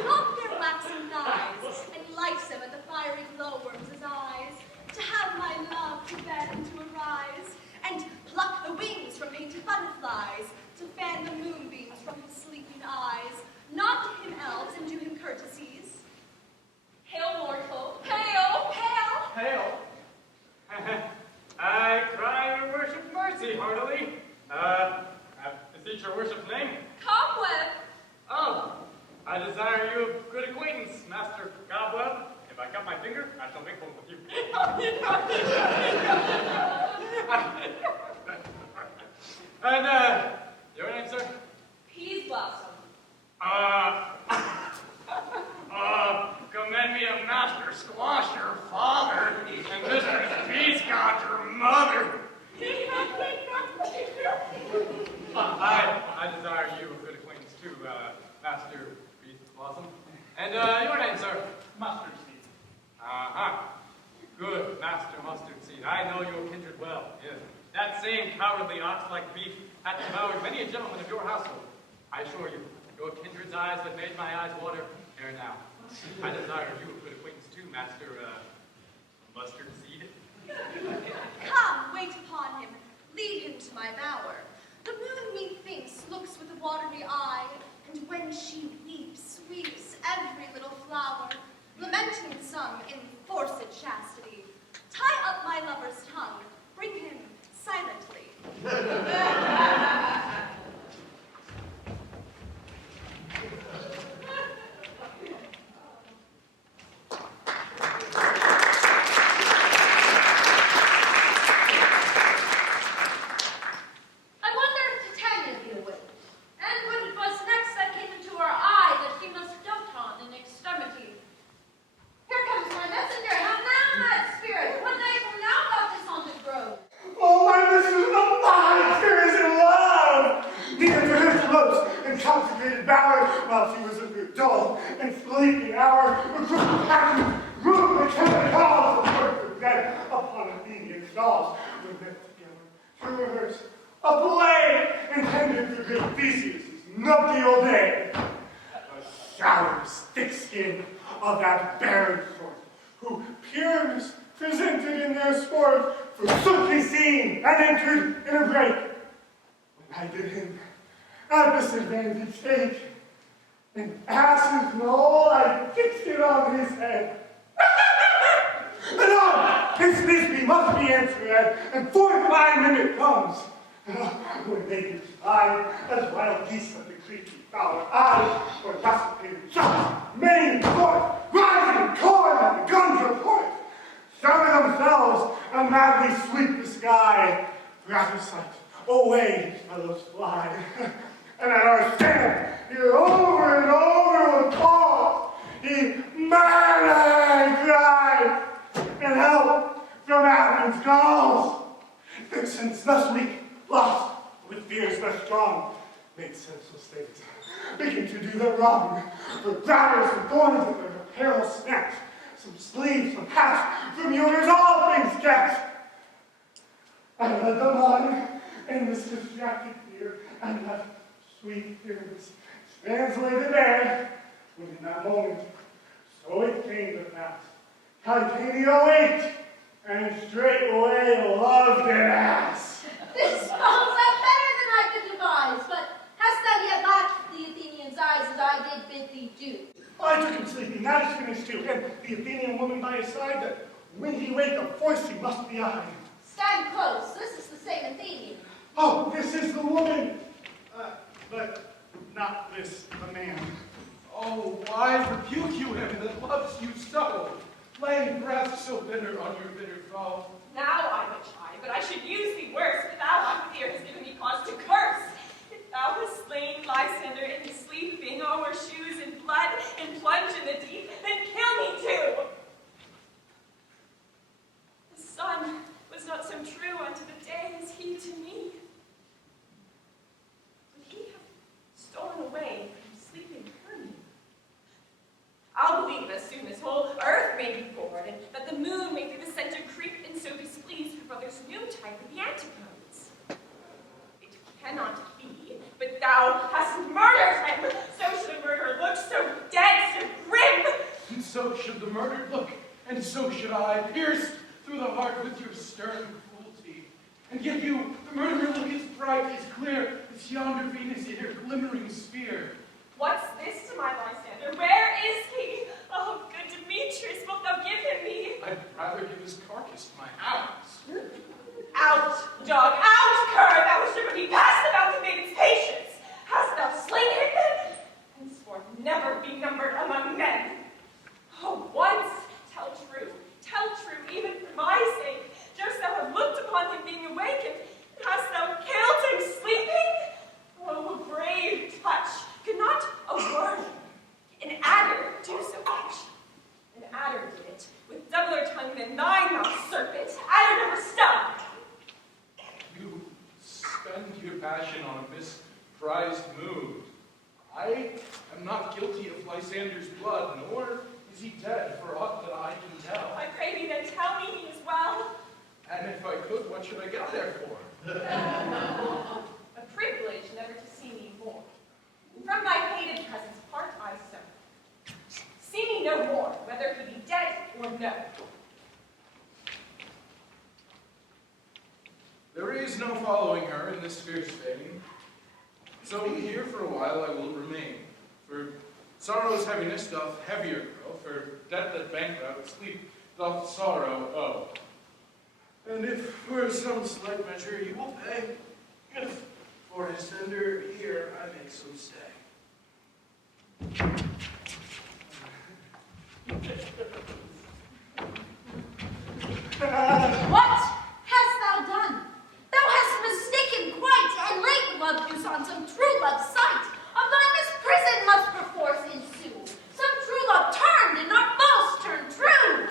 drop their waxen thighs, and light them at the fiery glowworms' eyes, to have my love to bed and to arise, and pluck the wings from painted butterflies, to fan the moonbeams from his sleeping eyes, nod to him elves and do him courtesies. Hail, mortal. Hail, hail! Hail. I cry your worship mercy heartily. Beseech your worship's name. Cobweb. Oh, I desire you a good acquaintance, Master Cobweb. If I cut my finger, I shall make one with you. And, your name, sir? Peas blossom. Commend me to Master Squash, your father, and Mistress Peascott, your mother. I desire you a good acquaintance too, Master Peas Blossom. And, your name, sir? Mustard seed. Good, Master Mustard Seed. I know your kindred well, yes. That same cowardly ox-like beef hath devoured many a gentleman of your household. I assure you, your kindred's eyes have made my eyes water ere now. I desire you a good acquaintance too, Master, Mustard Seed. Come, wait upon him, lead him to my bower. The moon, methinks, looks with a watery eye, and when she weeps, weeps every little flower, lamenting some enforced chastity. Tie up my lover's tongue, bring him silently. I wonder if Titania be awake, and what it was next that came into her eye that she must dote on in extremity. Here comes my messenger. How now, mad spirit? What night from now about this haunted grove? Oh, my mistress, great Theseus is numpty all day. The shallow thick skin of that barren sort, who peers presented in their sport, forsook his scene and entered in a break. When I did him at this advantage take, and asses and all, I fixed it on his head. Anon, his Thisbe must be answered, and forth my minute comes. When they do fly, as wild geese of the creepy foul eye, or rusticated shots, mane, forth, rising corn, and the guns report. Shower themselves and madly sweep the sky. For out of sight, away these fellows fly. And at our stand, here over and over would fall. He murder cried, and help from Athens calls. Their sense thus weak, lost, with fears thus strong, made senseless states, begin to do their wrong. For briars and thorns of their apparel snatch, some sleeves, some hats, from yours all things catch. I led them on in this distracted fear, and left sweet fears translated there, when in that moment, so it came to pass. Titania waked, and straightway loved an ass. This spells out better than I could devise, but hast thou yet lacked the Athenian's eyes as I did bid thee do? I took him sleeping, that is finished too, and the Athenian woman by his side, that when he wake of force he must be eyed. Stand close, this is the same Athenian. Oh, this is the woman, but not this the man. Oh, why rebuke you him that loves you so, laying breath so bitter on your bitter foe? Now I would try, but I should use thee worse, for thou, I fear, hast given me cause to curse. If thou hast slain Lysander in his sleeping, o'er shoes in blood, and plunge in the deep, then kill me too. The sun was not so true unto the day as he to me. Would he have stolen away from sleeping Hermia? I'll believe as soon as whole earth may be bored, and that the moon may through the center creep, and so displease her brother's noontide with the antipodes. It cannot be, but thou hast murdered him. So should a murderer look, so dead, so grim. And so should the murdered look, and so should I, pierced through the heart with your stern cruelty. And yet you, the murderer, look as bright, as clear, as yonder Venus in her glimmering sphere. What's this to my Lysander? Where is he? Oh, good Demetrius, wilt thou give him me? I'd rather give his carcass to my hounds. Out, dog, out, cur! Thou hast driven me past the mouth of maiden's patience. Hast thou slain him then? Henceforth never be numbered among men. Oh, once tell true, even for my sake. Durst thou have looked upon him being awake, and hast thou killed him sleeping? Oh, a brave touch. Could not a worm, an adder, do so much? An adder did it, with doubler tongue than thine, thou serpent. Adder never stung. You spend your passion on a misprized mood. I am not guilty of Lysander's blood, nor is he dead for aught that I can tell. I pray thee then tell me he is well. And if I could, what should I get there for? A privilege never to see me more. And from thy hated presence part I so. See me no more, whether he be dead or no. There is no following her in this fierce fame. So here for a while I will remain. For sorrow's heaviness doth heavier grow, for death that bankrupt, sleep doth sorrow owe. And if for some slight measure you will pay, if for his tender here I make so stay. What hast thou done? Thou hast mistaken quite, and laid love use on some true love sight. Of thy misprison must perforce ensue. Some true love turned, and not false turned true.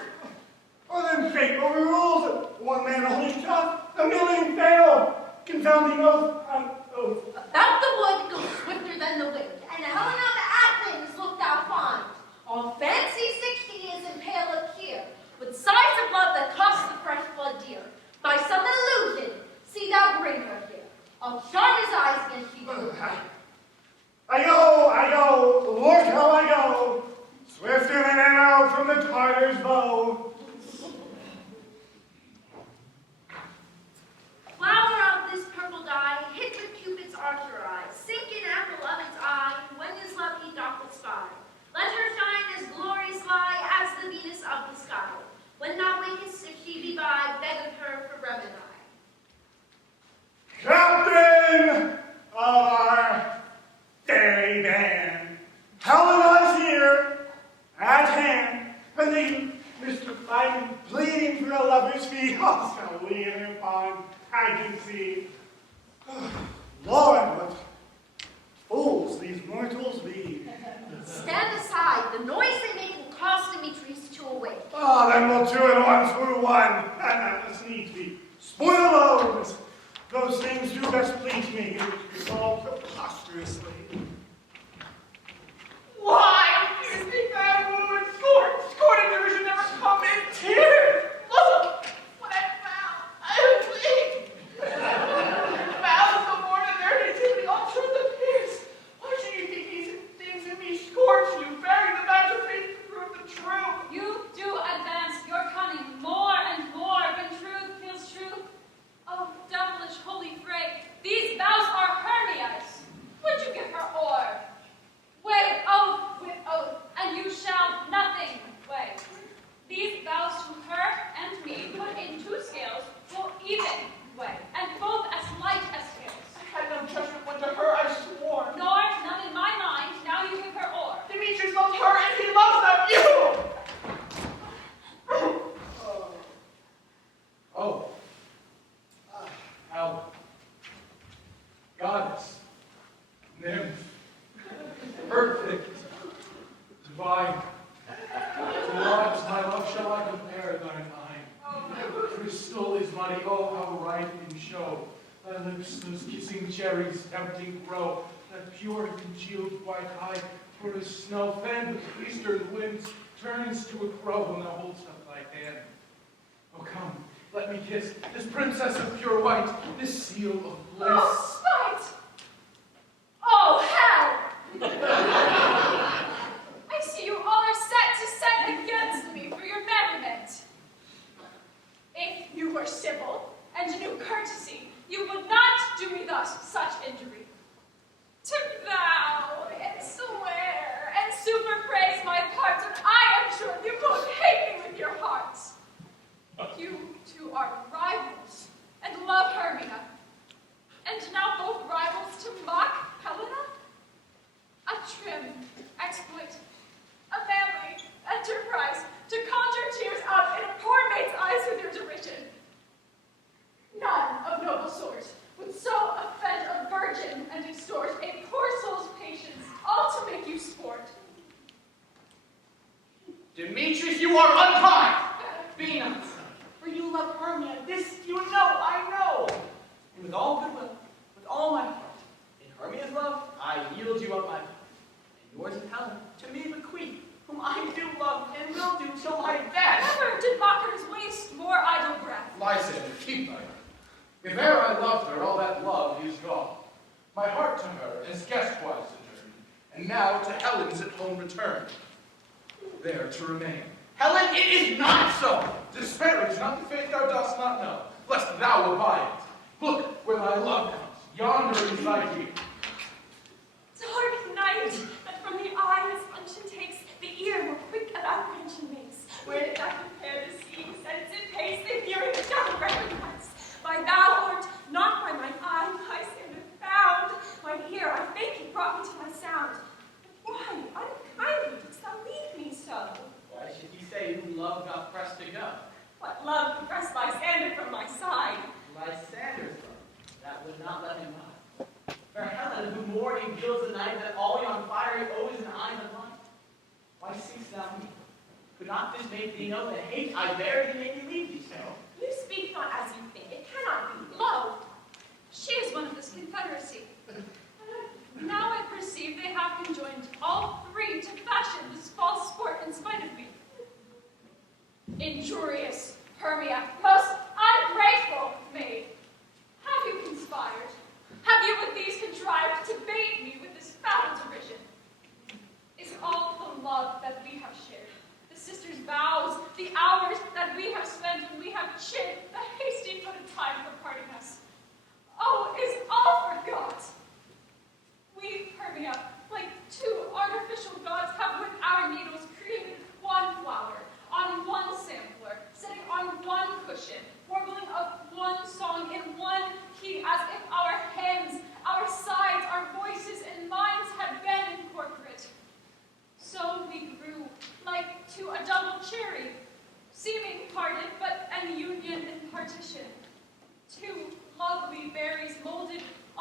Or then fate overrules it. One man only tough, a million fail. Confounding oath on oath. About the wood goes swifter than the wind, and Helen of Athens look thou find. All fancy 60 is in pale of here, with sighs of love that cost the fresh blood dear. By some illusion, see thou bring her here. I'll shine his eyes against you, I go, look how I go, swifter than an arrow from the Tartar's bow. Flower of this purple dye, hit with Cupid's archer eye, sink in apple of its eye, when his love he doth espy. Let her shine as glorious lie as the Venus of the sky. When thou wakest, if she be by, beg of her for remedy. Captain of our fairy band, Helena's here, at hand, and the Mr. Fine pleading for a lover's fee. Oh, so leave him upon, I can see. Lord, what fools these mortals be. Stand aside, the noise they make will cause Demetrius to awake. Ah, then we'll two at once woo one, and that must needs be. Spoil loads. Those things do best please me, which resolve preposterously. Why? You think that woman scored and there should never come in tears? Look, what I found. I was weak. Found the more than their nativity all through the pierce. Why should you think these things in me scorch you, bearing the badge of faith to prove the truth? You do advance your cunning more and more when truth feels true. Oh, devilish holy fray, these vows are Hermia's. Would you give her o'er? Weigh oath with oath, and you shall nothing weigh. These vows to her and me, put in two scales, will even weigh, and both as light as scales. I had no judgment when to her I swore. Nor none in my mind, now you give her o'er. Demetrius loves her and he loves not you! Oh. How? Goddess, nymph, perfect, divine. To what, my love, shall I compare thine eye? Crystal is money, oh, how right in show. Thy lips, those kissing cherries, tempting grow. That pure congealed white eye, for as snow fanned with eastern winds, turns to a crow when thou holdst up thy hand. Oh, come, let me kiss this princess of pure white, this seal of bliss. Oh, spite! Oh, hell! I see you all are set against me for your merriment. If you were civil and knew courtesy, you would not do me thus such injury. To vow and swear and superpraise my parts, and I am sure you both hate me with your hearts. You two are rivals and love Hermia, and now both rivals to mock Helena? A trim exploit, a manly enterprise to conjure tears up in a poor maid's eyes with your derision. None of noble sort would so offend a virgin and extort a poor soul's patience, all to make you sport. Demetrius, you are unkind. Be not so, for you love Hermia. This you know, I know. And with all goodwill, with all my heart, in Hermia's love, I yield you up my heart. And yours in Helen, to me bequeath, whom I do love and will do till my death. Never did mockers waste more idle breath. Lysander, keep thy heart. If e'er I loved her, all that love is gone. My heart to her as guestwise sojourned, and now to Helen's at home returned, there to remain. Helen, it is not so. Disparage not the faith thou dost not know, lest thou abide it. Look where thy love comes, yonder is thy deed. Dark night, that from the eye his unction takes, the ear more quick of apprehension makes. Where it doth compare the sea, sense and pace, the hearing the double recompense. By thou art, not by mine eye, my standard found. Mine ear, I think, he brought me to my sound. But why, unkindly, didst thou leave me so? Why should he say whom love doth press to go? What love could press Lysander from my side? Lysander's love, that would not let him lie. For Helen, who morning gilds the night, that all yon fiery oes in eye of light. Why seek'st thou me? Could not this make thee know the hate I bear thee made me leave thee so? You speak not as you think, it cannot be. Lo, she is one of this confederacy. Now I perceive they have conjoined all three to fashion this false sport in spite of me. Injurious Hermia, most ungrateful maid, have you conspired? Have you with these contrived to bid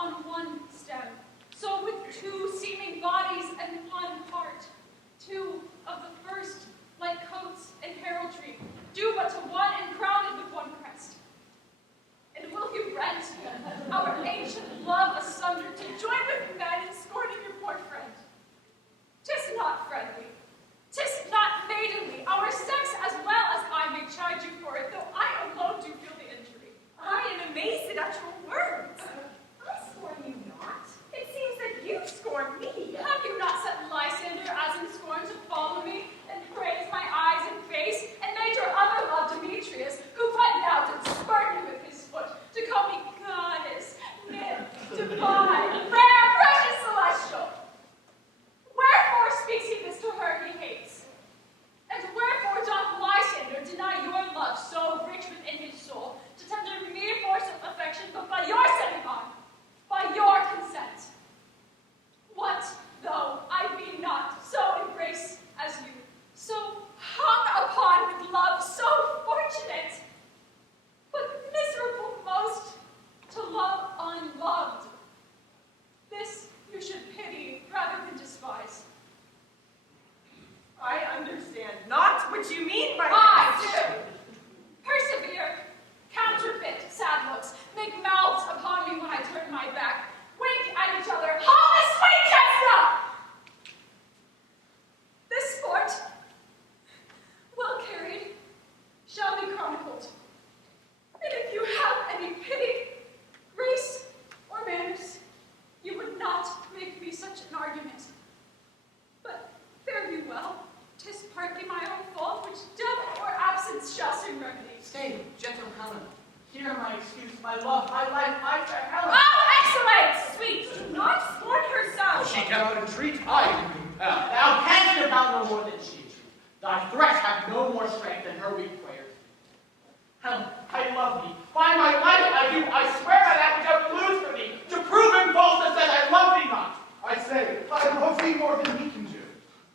on one stem, so with two seeming bodies and one heart, two of the first, like coats and heraldry, due but to one and crowned with one crest. And will you rent our ancient love asunder to join with men in scorning your poor friend? 'Tis not friendly, 'tis not maidenly, our sex as well as I may chide you for it, though I alone do feel the injury. I am amazed at your words. I scorn you not. It seems that you scorn me. Have you not set Lysander as in scorn to follow me and praise my eyes and face, and made your other love Demetrius, who went out and spurned me with his foot, to call me goddess, nymph, divine, rare, precious, celestial? Wherefore speaks he this to her he hates? And wherefore doth Lysander deny your love so rich within his soul, to tender mere force of affection, but by your setting on, by your consent? What though I be not so embraced as you, so hung upon with love, so fortunate, but miserable most to love unloved? This you should pity rather than despise. I understand not what you mean by I this. do. Persevere, counterfeit sad looks, make mouths upon me when I turn my back, wink at each other, harmless sweet chestnut! This sport, well carried, shall be chronicled. And if you have any pity, grace, or manners, you would not make me such an argument. But fare you well. 'Tis partly my own fault, which death or absence shall soon remedy. Stay, gentle Helen. Hear my excuse, my love, my life, my fair Helen. Oh, excellent! Sweet, do not scorn her so. She cannot entreat, I can compel. Thou canst about no more than she. Thy threats have no more strength than her weak prayers. Helen, I love thee. By my life I do. I swear by that which I would lose for thee. To prove in falseness that I love thee not. I say, I love thee more than he can do.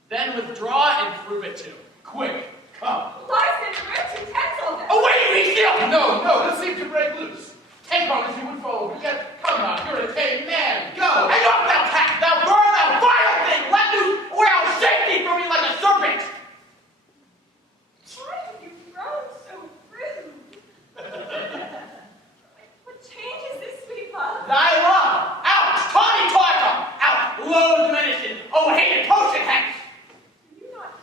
Then withdraw and prove it too. Quick, come. Lysander, where's your tinsel then? Away, you still! No, let's seem to break loose. Take on as you would fold, yet come not, you're a tame man. Go! And up, thou cat, thou bird, thou vile thing! Let loose, or I'll shake thee from me like a serpent! Why have you grown so rude? What change is this, sweet love? Thy love! Out! Tawny Tartar! Out! Loathed medicine! Oh, hated potion hence! Do you not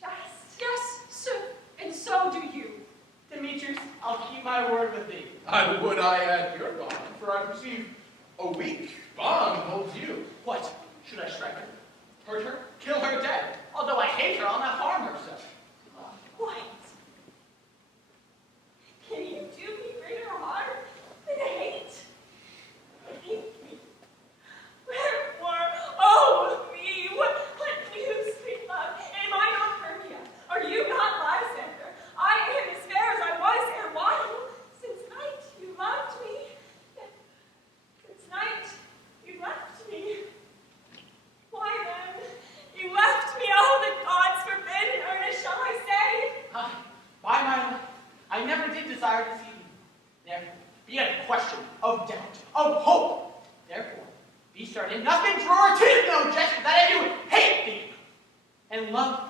just? Yes, sir, and so do you. Demetrius, I'll keep my word with thee. I would I had your bond, for I perceive a weak bond holds you. What? Should I strike her? Hurt her? Kill her dead? Although I hate her, I'll not harm her so. What? Can you do me greater harm than hate? Hate me. Wherefore, oh me, what news, sweet love? Am I not Hermia? Are you not Lysander? I am as fair as I was erewhile. Since night you loved me. Since night you left me. Why then? You left me, oh, the gods forbid, in earnest shall I say? By my life, I never did desire to see thee. Therefore, be it a question of doubt, of hope. Therefore, be certain nothing truer, 'tis no jest that I do hate thee and love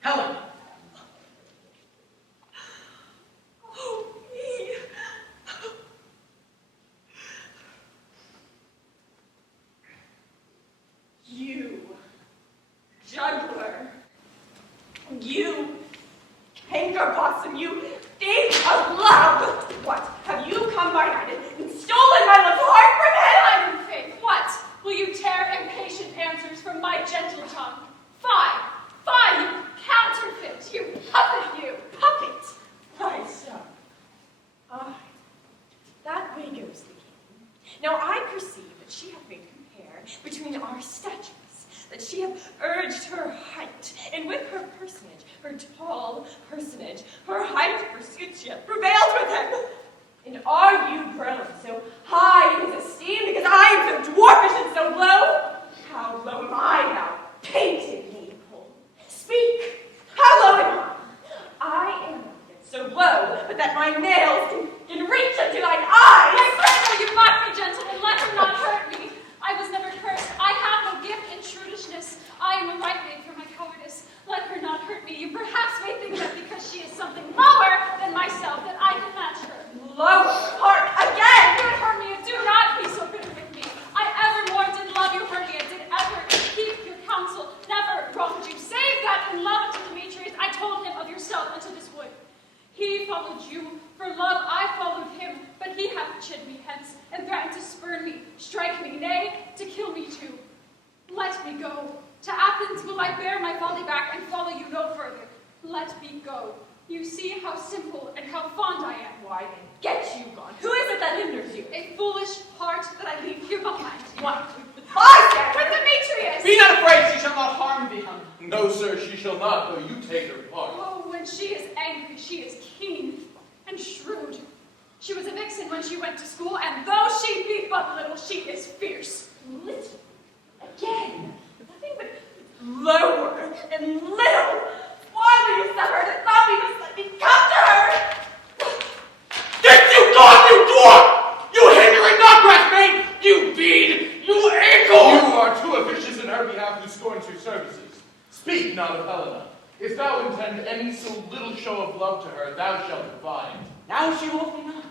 Helen. Oh, me. You, juggler. You, canker possum, you thief of love. What, have you come by night and stolen my love's heart from Helen? Iron faith, what? Will you tear impatient answers from my gentle tongue? Fie, fie, you counterfeit, you puppet, you puppet. My son. Ah, that way goes the king. Now I perceive that she hath made compare between our statures, that she hath urged her height, and with her personage, her tall personage, her height pursuit, she hath prevailed with him. And are you grown so high in his esteem because I am so dwarfish and so low? How low am I, thou painted maypole? Speak, how low am I? I am not yet so low, but that my nails can reach unto thine eyes. My friend, though you mock me, gentlemen, let him burn me, strike me, nay, to kill me too. Let me go. To Athens will I bear my folly back and follow you no further. Let me go. You see how simple and how fond I am. Why then, get you gone. Who is it that hinders you? A foolish heart that I leave here behind. What? I stand with Demetrius! Be not afraid, she shall not harm thee, honey. No, sir, she shall not, though you take her part. Oh, when she is angry, she is keen and shrewd. She was a vixen when she went to school, and though she be but little, she is fierce. Little. Again. Nothing but lower and little. Why will you suffer to stop me? Must let me come to her. Get you gone, you dwarf! You hindering not breastmate! You bead! You ankle! You are too officious in her behalf who scorns your services. Speak not of Helena. If thou intend any so little show of love to her, thou shalt provide. Now she will me not.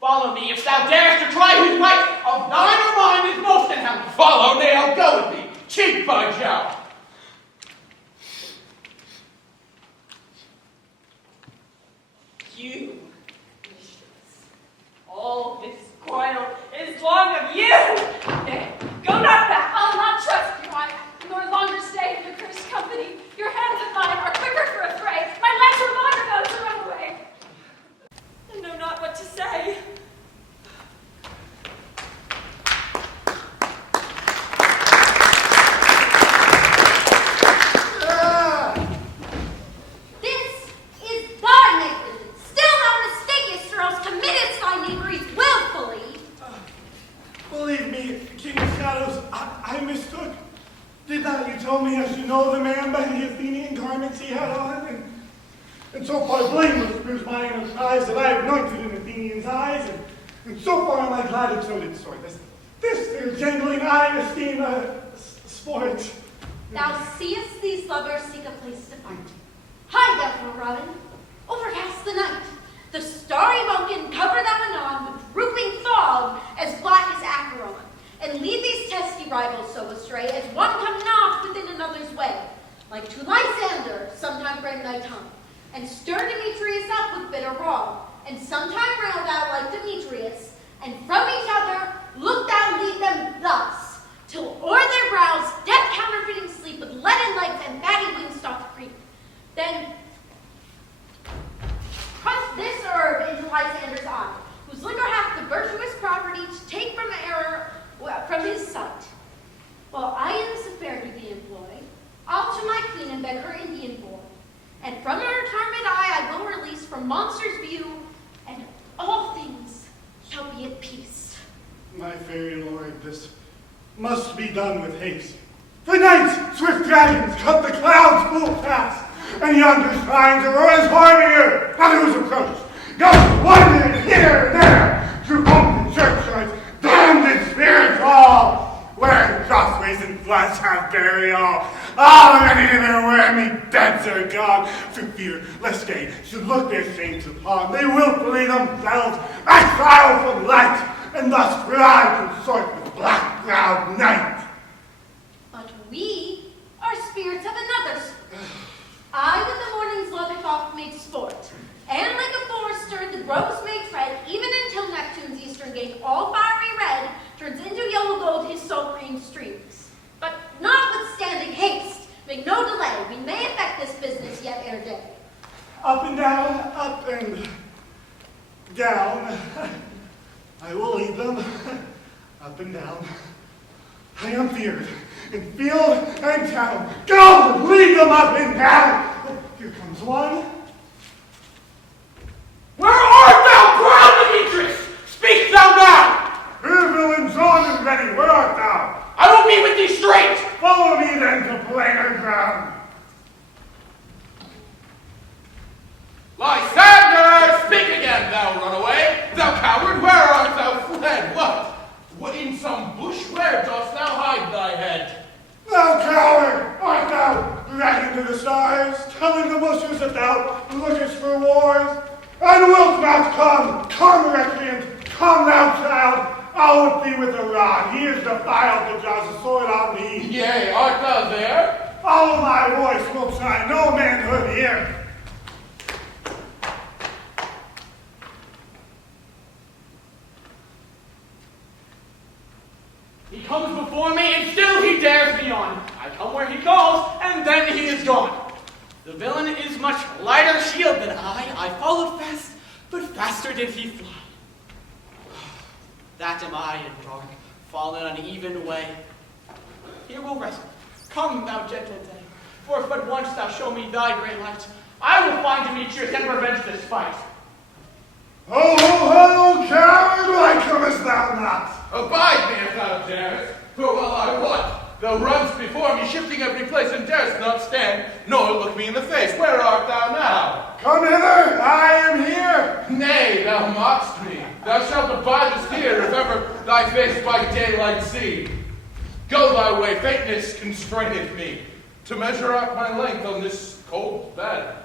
Follow me, if thou darest to try whose right of thine or mine is most in heaven. Follow, nay, I'll go with thee, cheek by jowl. You, mistress. All this coil is long of you. Nay, go not back. I'll not trust you. I nor longer stay in the cursed company. Your hands and mine are quicker for a fray. My legs are long ago to run away. I know not what to say. This is thy negligence. Still thou mistakest, or else committest thy knaveries willfully. Believe me, King of Shadows, I mistook. Did not you tell me I should know the man by the Athenian garments he had on? And so far blameless proves my enterprise that I have anointed an Athenian's eyes, and so far am I glad it so did sword. This their jangling eye esteem sport. Thou seest these lovers seek a place to fight. Hide therefore, Robin, overcast the night. The starry Vulcan cover thou anon with drooping fog as black as Acheron, and lead these testy rivals so astray as one come not within another's way. Like to Lysander, sometime bring thy tongue, and stir Demetrius up with bitter wrong, and sometime rail thou like Demetrius, and from each other look thou lead them thus, till o'er their brows death counterfeiting sleep with leaden legs and fatty wings doth creep. Then press this herb into Lysander's eye, whose liquor hath the virtuous property to take from error from his sight. While I in this affair do thee employ, I'll to my queen and beg her Indian boy, and from her torment I will release from monsters' view, and all things shall be at peace. My fairy lord, this must be done with haste. The night swift dragons cut the clouds full fast, and yonder shrines arise hardier at whose approach. Goes wandering here and there through pumpkin churchyards, damned spirits all, where crossways and floods have burial. All ready to their wormy beds are gone, for fear lest they should look their shames upon. They willfully themselves exile from light, and thus rely consort with black-browed night. But we are spirits of another sort. I with the morning's loving oft made sport, and like a forester the groves may tread, even until Neptune's eastern gate, all fiery red, turns into yellow gold his sulphurine streams. But notwithstanding haste, make no delay, we may effect this business yet ere day. Up and down, up and down. I will lead them up and down. I am feared in field and town. Go, lead them up and down. Oh, here comes one. Where art thou, proud Demetrius? Speak thou now! Here, villains, on and ready. Where art thou? I will meet with thee straight. Follow me then to plainer ground. Lysander, speak again, thou runaway. Thou coward, where art thou fled? What in some bush? Where dost thou hide thy head? Thou coward, art thou dragging to the stars, telling the bushes that thou lookest for wars? And wilt not come? Come, recreant, come, thou child. I'll whip thee with a rod. He is defiled that draws a sword on me. Yea, art thou there? All my voice will shine no manhood here. He comes before me, and still he dares me on. I come where he calls, and then he is gone. The villain is much lighter shield than I followed fast, but faster did he fly. That am I in dark, fallen uneven way. Here will rest. Come, thou gentle day, for if but once thou show me thy great light, I will find Demetrius and revenge this fight. Ho, ho, ho, coward, why comest thou not? Abide me if thou darest, for well I wot. Thou runs before me, shifting every place, and darest not stand, nor look me in the face. Where art thou now? Come hither, I am here. Nay, thou mockst me. Thou shalt abidest here, if ever thy face by daylight see. Go thy way, faintness constraineth me, to measure out my length on this cold bed.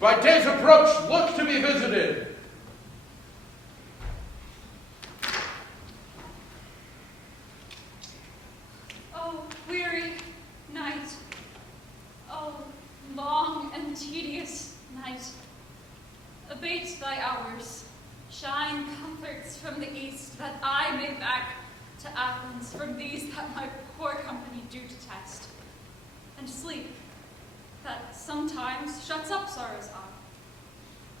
By day's approach, look to be visited. Oh, weary night. Oh, long and tedious night. Abate thy hours. Shine comforts from the east, that I may back to Athens from these that my poor company do detest. And sleep, that sometimes shuts up sorrow's eye.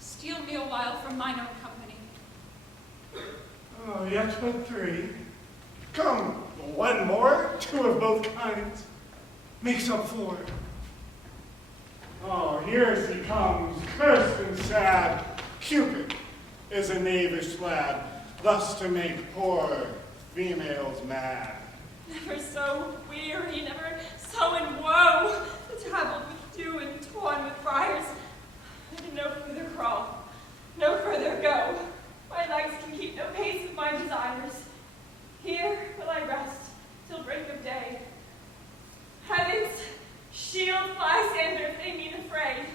Steal me a while from mine own company. Oh, yet but three. Come, one more, two of both kinds. Makes up four. Oh, here she comes, cursed and sad. Cupid is a knavish lad, thus to make poor females mad. Never so weary, never so in woe, dabbled with dew and torn with briars. I can no further crawl, no further go. My legs can keep no pace with my desires. Here will I rest till break of day. Heavens, shield bystander if they mean affray.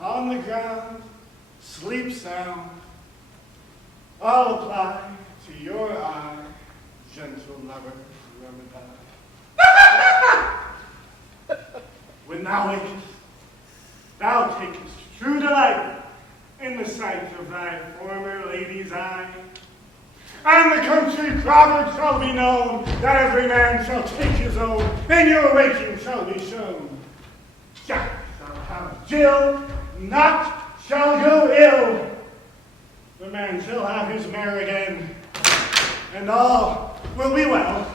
On the ground, sleep sound. I'll apply to your eye, gentle lover, remedy. When thou wakest, thou takest true delight in the sight of thy former lady's eye. And the country proverb shall be known, that every man shall take his own, and your waking shall be shown. Jack shall have Jill, not shall go ill. The man shall have his mare again, and all will be well.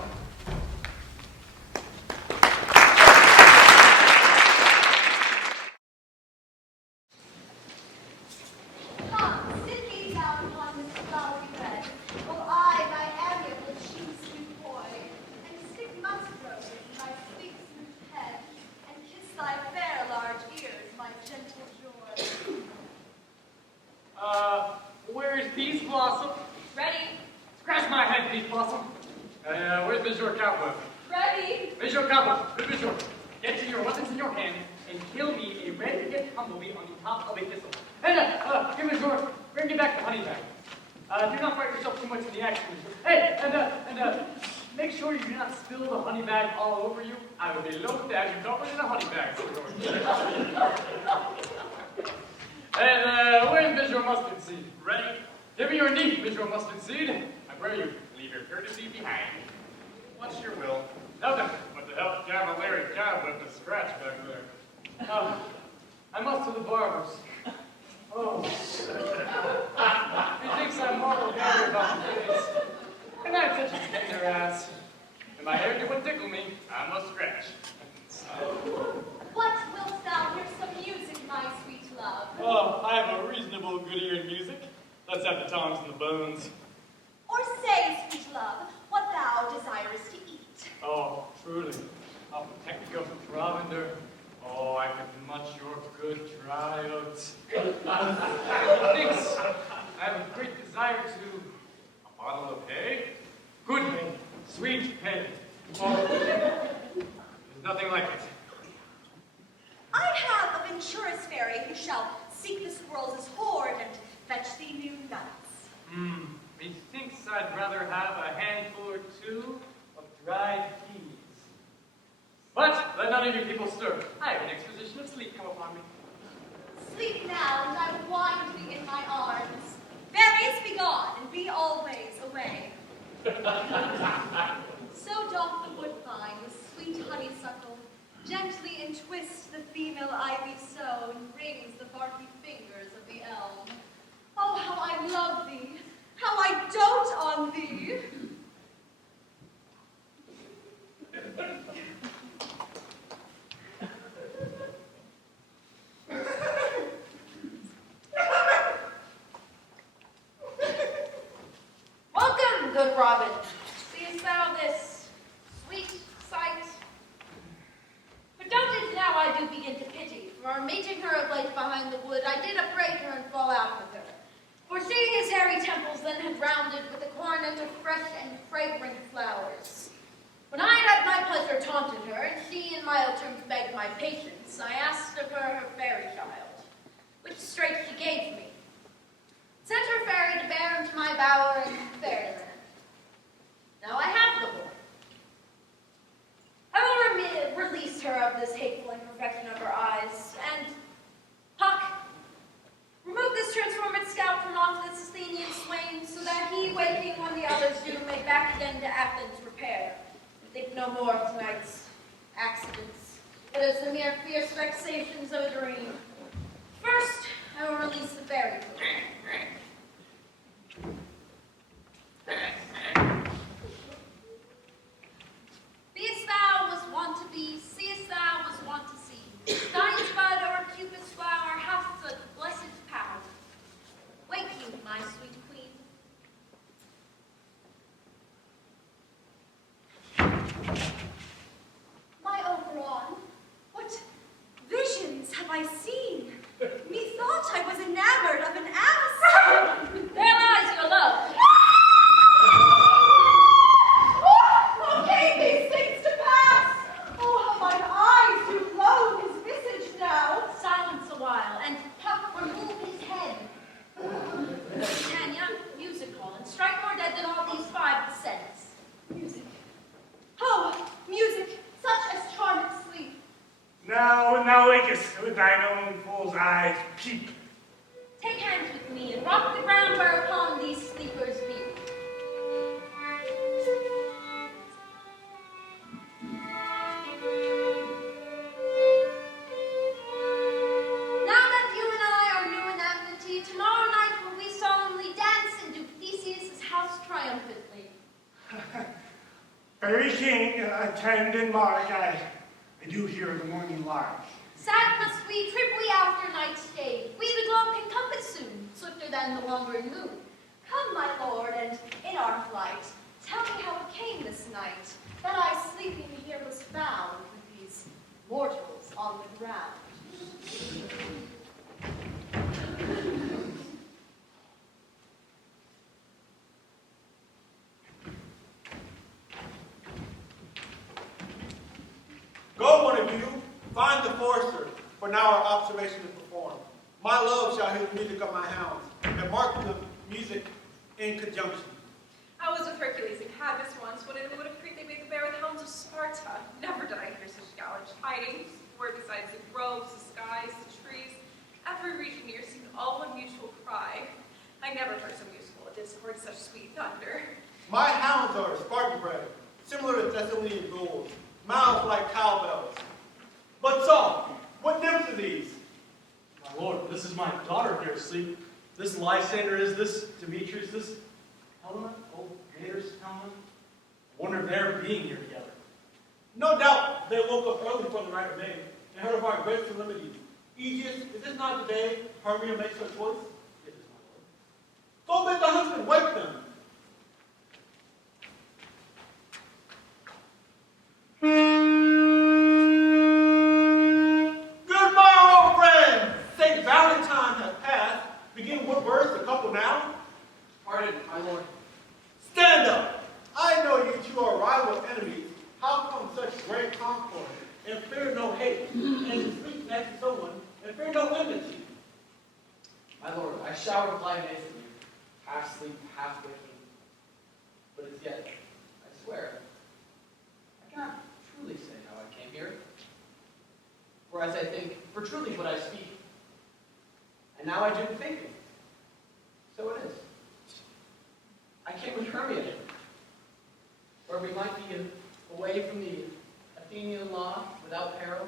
Come, sit thee down upon this flowery bed, while I thy amiable cheeks do coy, and stick musk rose in thy sweet smooth head, and kiss thy fair large ears, my gentle joy. Where's Peace Blossom? Ready? Scratch my head, Peace Blossom. Where's Monsieur Cowboy? Ready? Monsieur Cowboy, Monsieur, get to your weapons in your hand and kill me a red-headed humblebee on the top of a thistle. And, here, Monsieur, bring me back the honey bag. Do not frighten yourself too much in the action, Monsieur. Hey, and make sure you do not spill the honey bag all over you. I will be loath to have you covered in a honey bag, Senor. And, where's Monsieur Mustard Seed? Ready? Give me your knee, Monsieur Mustard Seed. I pray you, leave your courtesy behind. What's your will? Nothing, but to help Cavalier Cowboy to scratch back there. I must to the barber's. Oh, he thinks I'm mortal happy about the face. And I'm such a tender ass. If my hair would tickle me, I must scratch. What wilt thou hear some music, my sweet love? Oh, I have a reasonable good ear in music. Let's have the toms and the bones. Or say, sweet love, what thou desirest to eat. Oh, truly. A technical provender. Oh, I could much your good try out. Thanks. I have a great desire to a bottle of hay. Good hay. Sweet hay. Oh, there's nothing like it. I have a venturous fairy who shall seek the squirrels' hoard and fetch thee new nuts. Methinks I'd rather have a handful or two of dried peas. But let none of you people stir. I have an exposition of sleep come upon me. Sleep now, and I will wind thee in my arms. Fairies, be gone, and be always away. So doth the woodbine with sweet honeysuckle gently entwist the female ivy so, and rings the barky fingers of the elm. Oh, how I love thee! How I dote on thee! Welcome, good Robin. Seest thou this sweet sight? But doubted now I do begin to pity, for meeting her of late behind the wood, I did upbraid her and fall out with her. For seeing his hairy temples then had rounded with a coronet of fresh and fragrant flowers. When I had at my pleasure taunted her, and she in mild terms begged my patience, I asked of her her fairy child, which straight she gave me. Sent her fairy to bear into my bower in fairyland. Now I have the boy. I will release her of this hateful imperfection of her eyes, and Puck, remove this transformed scalp from off this Athenian swain, so that he, waking when the others do, may back again to Athens repair. And think no more of tonight's accidents, but as the mere fierce vexations of a dream. First, I will release the fairy queen. Beest thou was wont to be, seest thou was wont to see. Dine's bud or Cupid's flower hath the blessed power. Wake you, my sweet queen. My Oberon, what visions have I seen? Methought I was enamored of an ass. There lies your love. How came these things to pass? Oh, how mine eyes do loathe his visage now. Silence a while, and Puck remove his head. Tanya, music hall, and strike more dead than all these 5 descents. Music. Oh, music, such as charmeth sleep. Now, when thou wakest with thine own fool's eyes peep. Take hands with me and rock the ground whereupon these sleepers be. Now that you and I are new in amity, tomorrow night will we solemnly dance and do Theseus' house triumphantly. Fairy king, attend and mark, I do hear the morning lark. Sad must we, trip we after night's shade. We the glow can compass soon, swifter than the wandering moon. Come, my lord, and in our flight, tell me how it came this night that I sleeping here was found with these mortals on the ground. Go, one of you, find the forester, for now our observation is performed. My love shall hear the music of my hounds, and mark the music in conjunction. I was with Hercules in Cadmus once, when in a wood of Crete they made the bear with hounds of Sparta. Never did I hear such gallant tidings, where besides the groves, the skies, the trees, every region near seemed all one mutual cry. I never heard so musical a discord, such sweet thunder. My hounds are Spartan bred, similar to Thessalian bulls, mouths like cowbells. But so, what nymphs are these? My lord, this is my daughter here asleep. This Lysander is this Demetrius, this Helena, old Gators, Helena. I wonder if they're being here together. No doubt they woke up early for the rite of day and heard of our great solemnity. Aegeus, is this not the day Hermia makes her choice? It is my lord. Go bid the huntsman wake them. Good morrow, friends! St. Valentine has passed. Begin what words the couple now? Pardon, my lord. Stand up! I know you two are rival enemies. How come such great concord? And fear no hate, and sleep next to someone, and fear no enmity. My lord, I shall reply amazingly, half sleep, half waking. But as yet, I swear, I cannot truly say how I came here. For as I think, for truly what I speak, And now I do the thinking. So it is. I came with Hermia, where we might be away from the Athenian law without peril.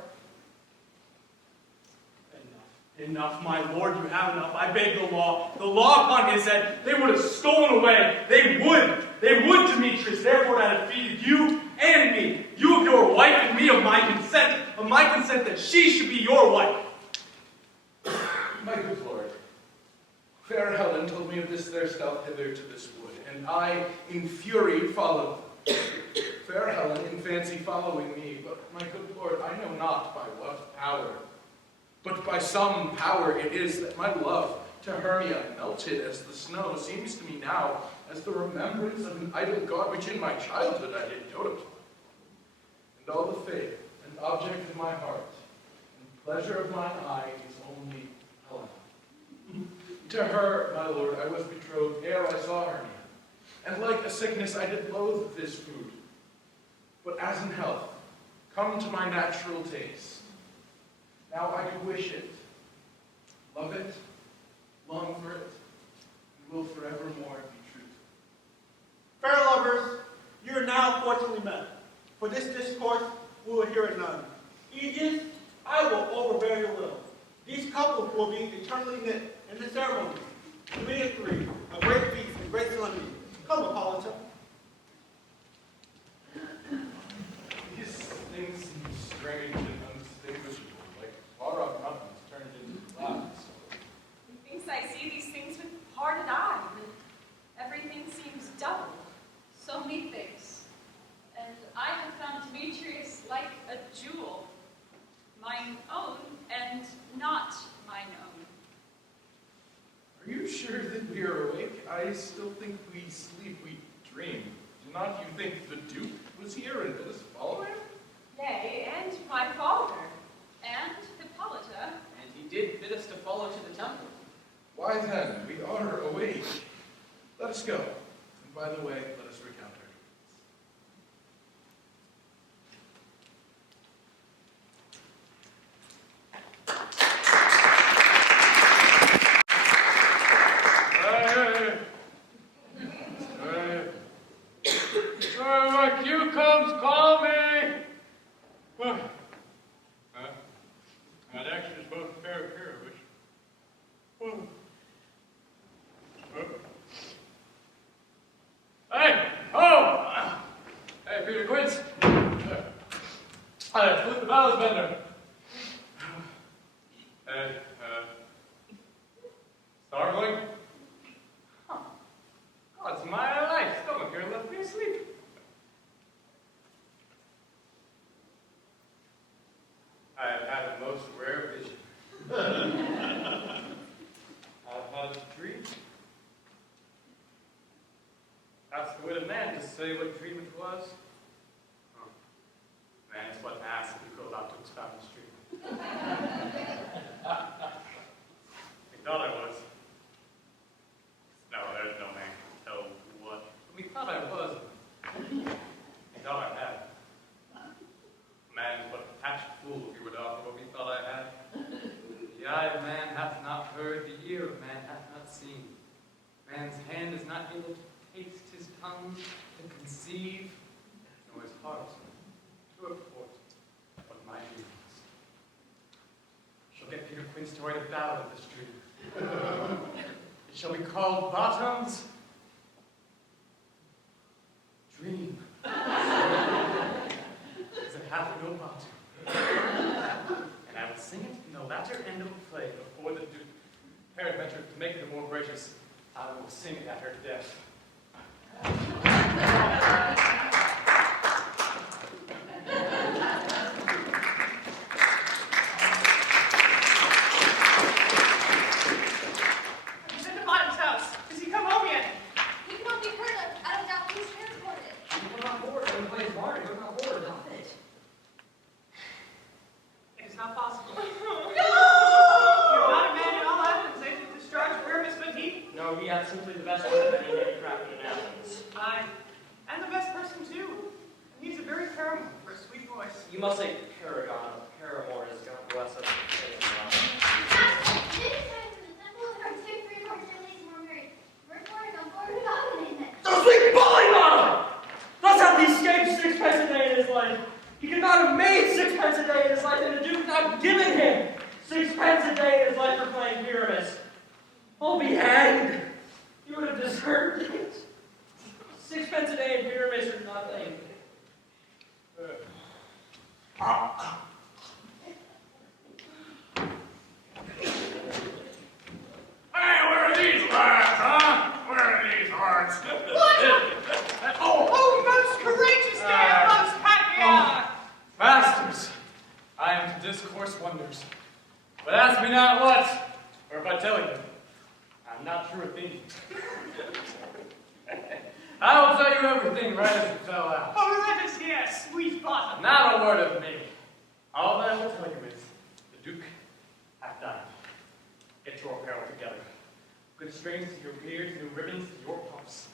Enough, my lord, you have enough. I beg the law upon his head. They would have stolen away. They would, Demetrius. Therefore, I have defeated you and me. You of your wife and me of my consent that she should be your wife. My good lord, fair Helen told me of this their stealth hither to this wood, and I, in fury, followed them. Fair Helen, in fancy, following me, but my good lord, I know not by what power. But by some power it is that my love to Hermia, melted as the snow, seems to me now as the remembrance of an idol god which in my childhood I did dote upon. And all the faith and object of my heart and pleasure of mine eye is only Helen. To her, my lord, I was betrothed ere I saw Hermia, and like a sickness I did loathe this food. But as in health, come to my natural taste. Now I do wish it, love it, long for it, and will forevermore be true to it. Fair lovers, you are now fortunately met. For this discourse, we will hear it none. Aegis, I will overbear your will. These couples will be eternally knit in the ceremony. 3 and 3, a great feast and great solemnity. Come, Hippolyta. These things seem strange and undistinguishable, like far-off mountains turned into clouds. Methinks I see these things with parted eye, and everything seems double. So many things. And I have found Demetrius like a jewel, mine own and not mine own. Are you sure that we are awake? I still think we sleep, we dream. Do not you think the Duke was here and bid us follow him? Nay, and my father. And Hippolyta. And he did bid us to follow to the temple. Why then, we are awake. Let us go. And by the way, let us recount our What you comes, call me. Huh? I'd actually supposed to bear care of it. Hey! Oh! Hey, Peter Quince. Flip the ballast bender. Hey, starveling? Huh. God's my life. Stomach here left me asleep. I have had a most rare vision. I've had a dream. That's the wit of man to say what dream it was. Oh. Man, it's what an ass if he goes out to expound his dream. I thought I was. No, there's no man can tell what. We thought I was. I thought I had. Man is but a patched fool if he would offer what we thought I had. The eye of man hath not heard, the ear of man hath not seen. Man's hand is not able to taste, his tongue to conceive, nor his heart to report what my dream was. Shall get Peter Quince to write a ballad of this dream. It shall be called Bottom's Dream. Because it hath no bottom. And I will sing it in the latter end of the play before the Duke peradventure to make it more gracious. I will sing it at her death. He's at the bottom's house. Does he come home yet? He cannot be heard of. I don't doubt he's transported. We're not bored. Everybody plays Mario. We're not bored. Stop it. It is not possible. You're not a man in all Athens, eh, to discharge Pyramus, but he? No, he hath simply the best one of any handicraft in Athens. Aye. And the best person, too. And he's a very paramour for a sweet voice. You must say paragon of paramour as God bless us. Master, it is time for the temple I tell you, I'm not sure thinking. I will tell you everything right as it fell out. Oh, let us hear, sweet bottom. Not a word of me. All that I will tell you is, the Duke hath died. Get your apparel together. Good strings to your beards, new ribbons to your pumps.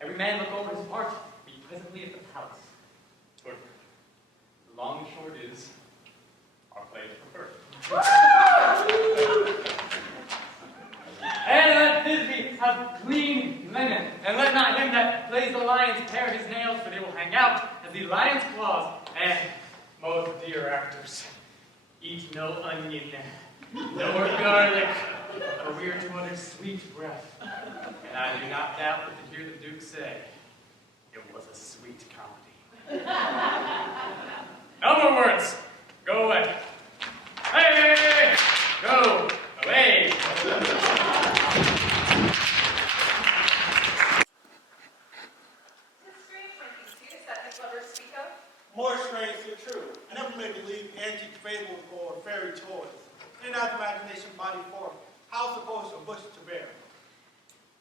Every man look over his part, be presently at the palace. But the long and short is, our play is preferred. And let Thisbe have clean linen, and let not him that plays the lions tear his nails, for they will hang out as the lion's claws. And, most dear actors, eat no onion, nor garlic, for we are to utter sweet breath. And I do not doubt but to hear the Duke say, it was a sweet comedy. No more words. Go away. Hey! Go away. More strange than true. I never may believe antique fables or fairy toys. In that imagination body form, how supposed a bush to bear?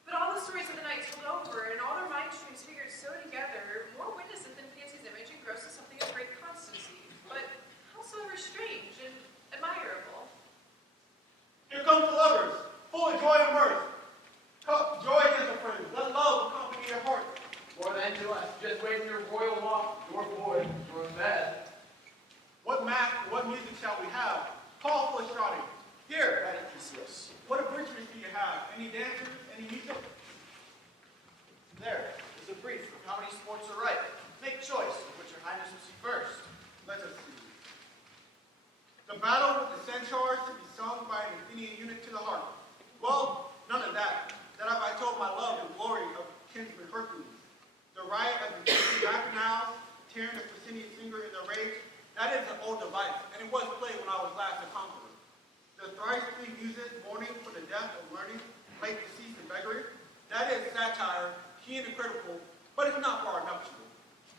But all the stories of the night told over, and all their mind streams figured so together, more witness it than fancy's image engrosses something of great constancy, but howsoever strange and admirable. Here comes the lovers, full of joy and mirth. Joy is a friend. Let love accompany your heart. More than to us, just waiting your royal walk, your boy, your bed. What music shall we have? Call for Estradi. Here, Knight Theseus. What abridgments do you have? Any dancers? Any music? There is a brief of how many sports are right. Make choice of which your highness will see first. Let us see. The battle with the centaurs to be sung by an Athenian eunuch to the harp. Well, none of that. That have I told my love and glory of kinsman Hercules. The riot of the bacchanals, tearing the Precinian singer in their rage, that is an old device, and it was played when I was last a conqueror. The thrice free music, mourning for the death of learning, late decease and beggary, that is satire, keen and critical, but it's not for our nuptial.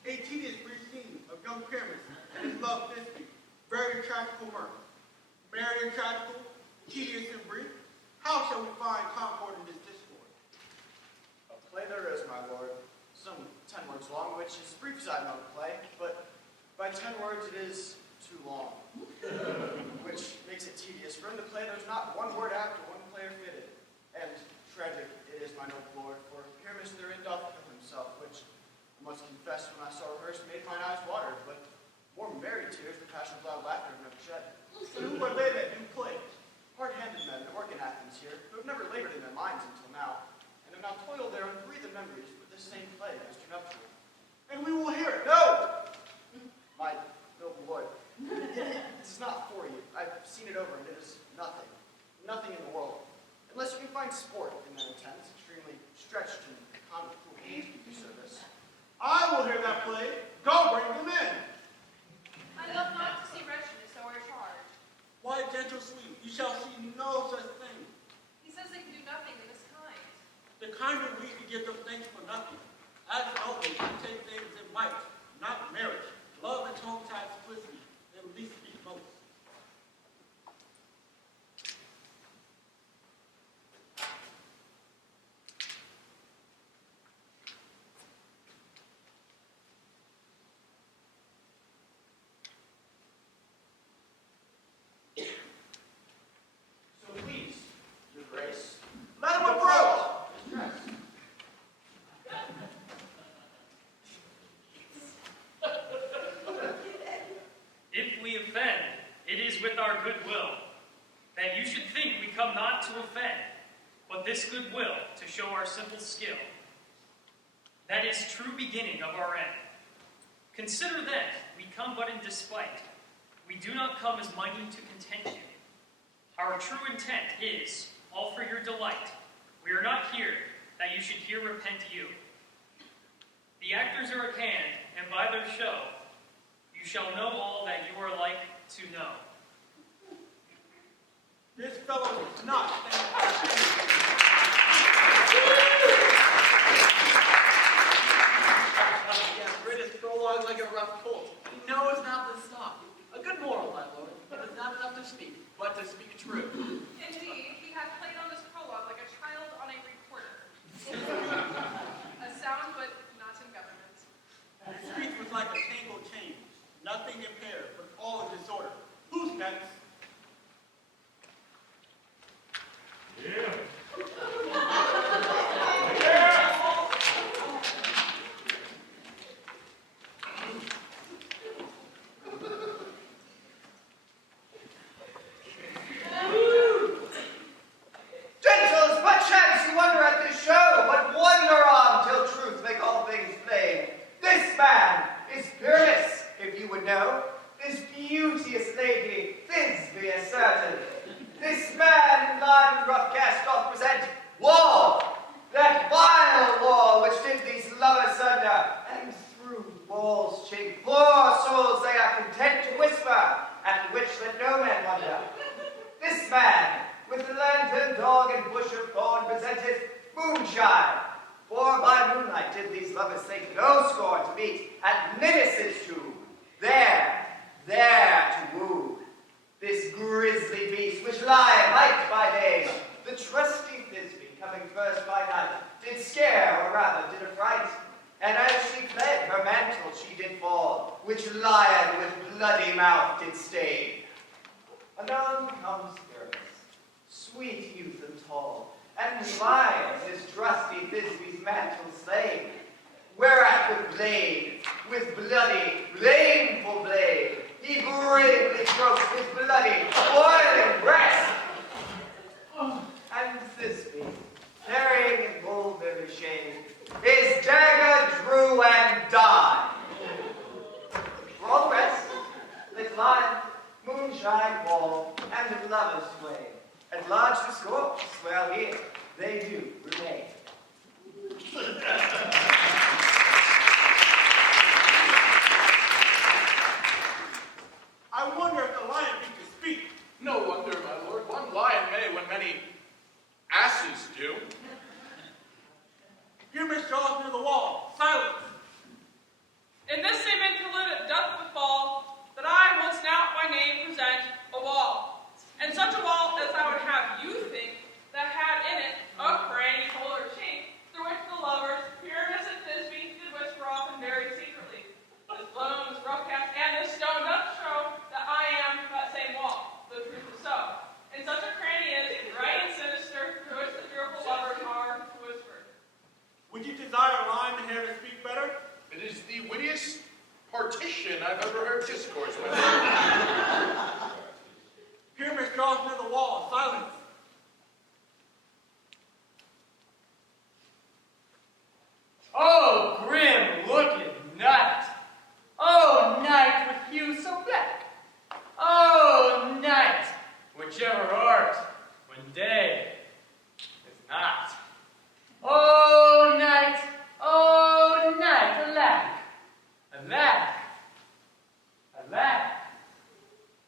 A tedious brief scene of young Pyramus and his love Thisbe, very tractable mirth. Merry and tragical, tedious and brief, how shall we find concord in this discord? A play there is, my lord. Some 10 words long, which is brief as I know to play, but by 10 words it is too long, which makes it tedious. For in the play there's not one word apt or one player fitted, and tragic it is, my noble lord, for Pyramus therein doth kill himself, which I must confess when I saw rehearsed made mine eyes water, but more merry tears the passion of loud laughter have never shed. So who were they that do play? Hard-handed men that work in Athens here, who have never labored in their minds until now, and have now toiled their unbreathed memories with this same play as to nuptial. And we will hear it. No! My noble lord, it is not for you. I've seen it over, and it is nothing. Nothing in the world. Unless you can find sport in their intents, extremely stretched and comic cool games to do service. I will hear that play. Go bring them in. I love not to see wretchedness or charge. Why, gentle sweet, you shall see no such thing. He says they can do nothing in this kind. The kind of we can give them thanks for nothing. As always, we take things in might, not merit. Love and tongue-tied simplicity, at least speak most. So please, your grace, Let him approach! dress. If we offend, it is with our good will. That you should think we come not to offend, but this good will to show our simple skill. That is true beginning of our end. Consider then, we come but in despite. We do not come as mighty to content you. Our true intent is all for your delight. We are not here that you should here repent you. The actors are at hand, and by their show, you shall know all that you are like to know. This fellow is not Yes, read his prologue like a rough colt. He knows not to stop. A good moral, my lord. It is not enough to speak, but to speak true. Indeed, he hath played on moonshine. For by moonlight did these lovers think no scorn to meet at Midas' tomb. There to woo. This grisly beast which lieth hiked by day, the trusty Thisbe coming first by night, did scare, or rather did affright. And as she fled, her mantle she did fall, which lion with bloody mouth did stain. Anon comes Pyramus, sweet youth and tall, and lions his trusty Thisbe's mantle slain. Whereat with bloody, blameful blade, he bravely strokes his bloody, boiling breast. And Thisbe, carrying in mulberry shade, his dagger drew and died. For all the rest, lit lion, moonshine wall, and lovers sway, at large discourse, while here they do remain. I wonder if the lion beat to speak. No wonder, my lord. One lion may when many asses do. Here, Miss Jaws near the wall. Silence. In this same interlude it doth befall that I will now my name present a wall, and such a wall as I would have you think that had in it a cranny hole or chink, through which the lovers, Pyramus and Thisbe, did whisper often very secretly. This blown, this rough cast, and this stone doth show that I am that same wall, the truth is so. And such a cranny is right and sinister, through which the fearful lovers are to whisper. Would you desire a lion to hear to speak better? It is the wittiest partition I've ever heard discourse with. Here, Miss Jaws near the wall. Silence. Oh, grim-looking night! Oh, night with hue so black! Oh, night, whichever art, when day is not. Oh, night, alack, alack, alack.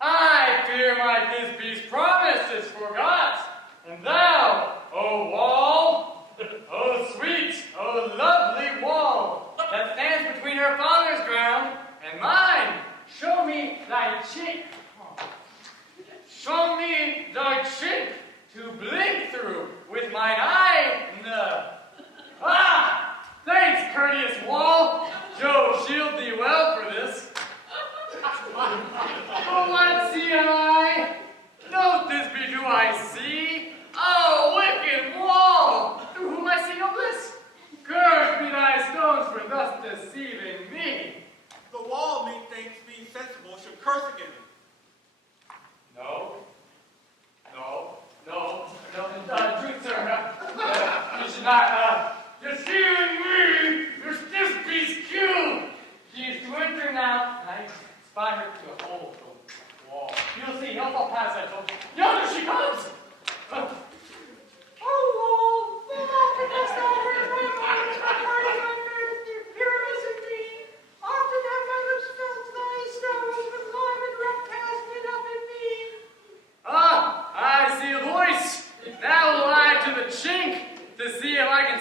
I fear my Thisbe's promise is forgot, and thou, O wall, O sweet, O lovely wall, that stands between her father's ground and mine, show me thy cheek. Show me thy cheek to blink through with mine eye. Ah! Thanks, courteous wall. Jove shield thee well for this. But what see I? No Thisbe do I see. Oh, wicked wall, through whom I see no bliss. Cursed be thy stones for thus deceiving me. The wall, methinks, being sensible, should curse against it. No. Truth, sir, you should not, deceiving me, your Thisbe's cue. She is to enter now, and I spy her to a hole from the wall. You'll see, he'll fall past that hole. Yonder she comes! Oh, wall, then often hast thou heard my voice, my heart is unnerved, dear Pyramus and me. Often have my lips felt thy stones with lime and rough casted up in me. Ah, I see a voice. Now will I to the chink to see if I can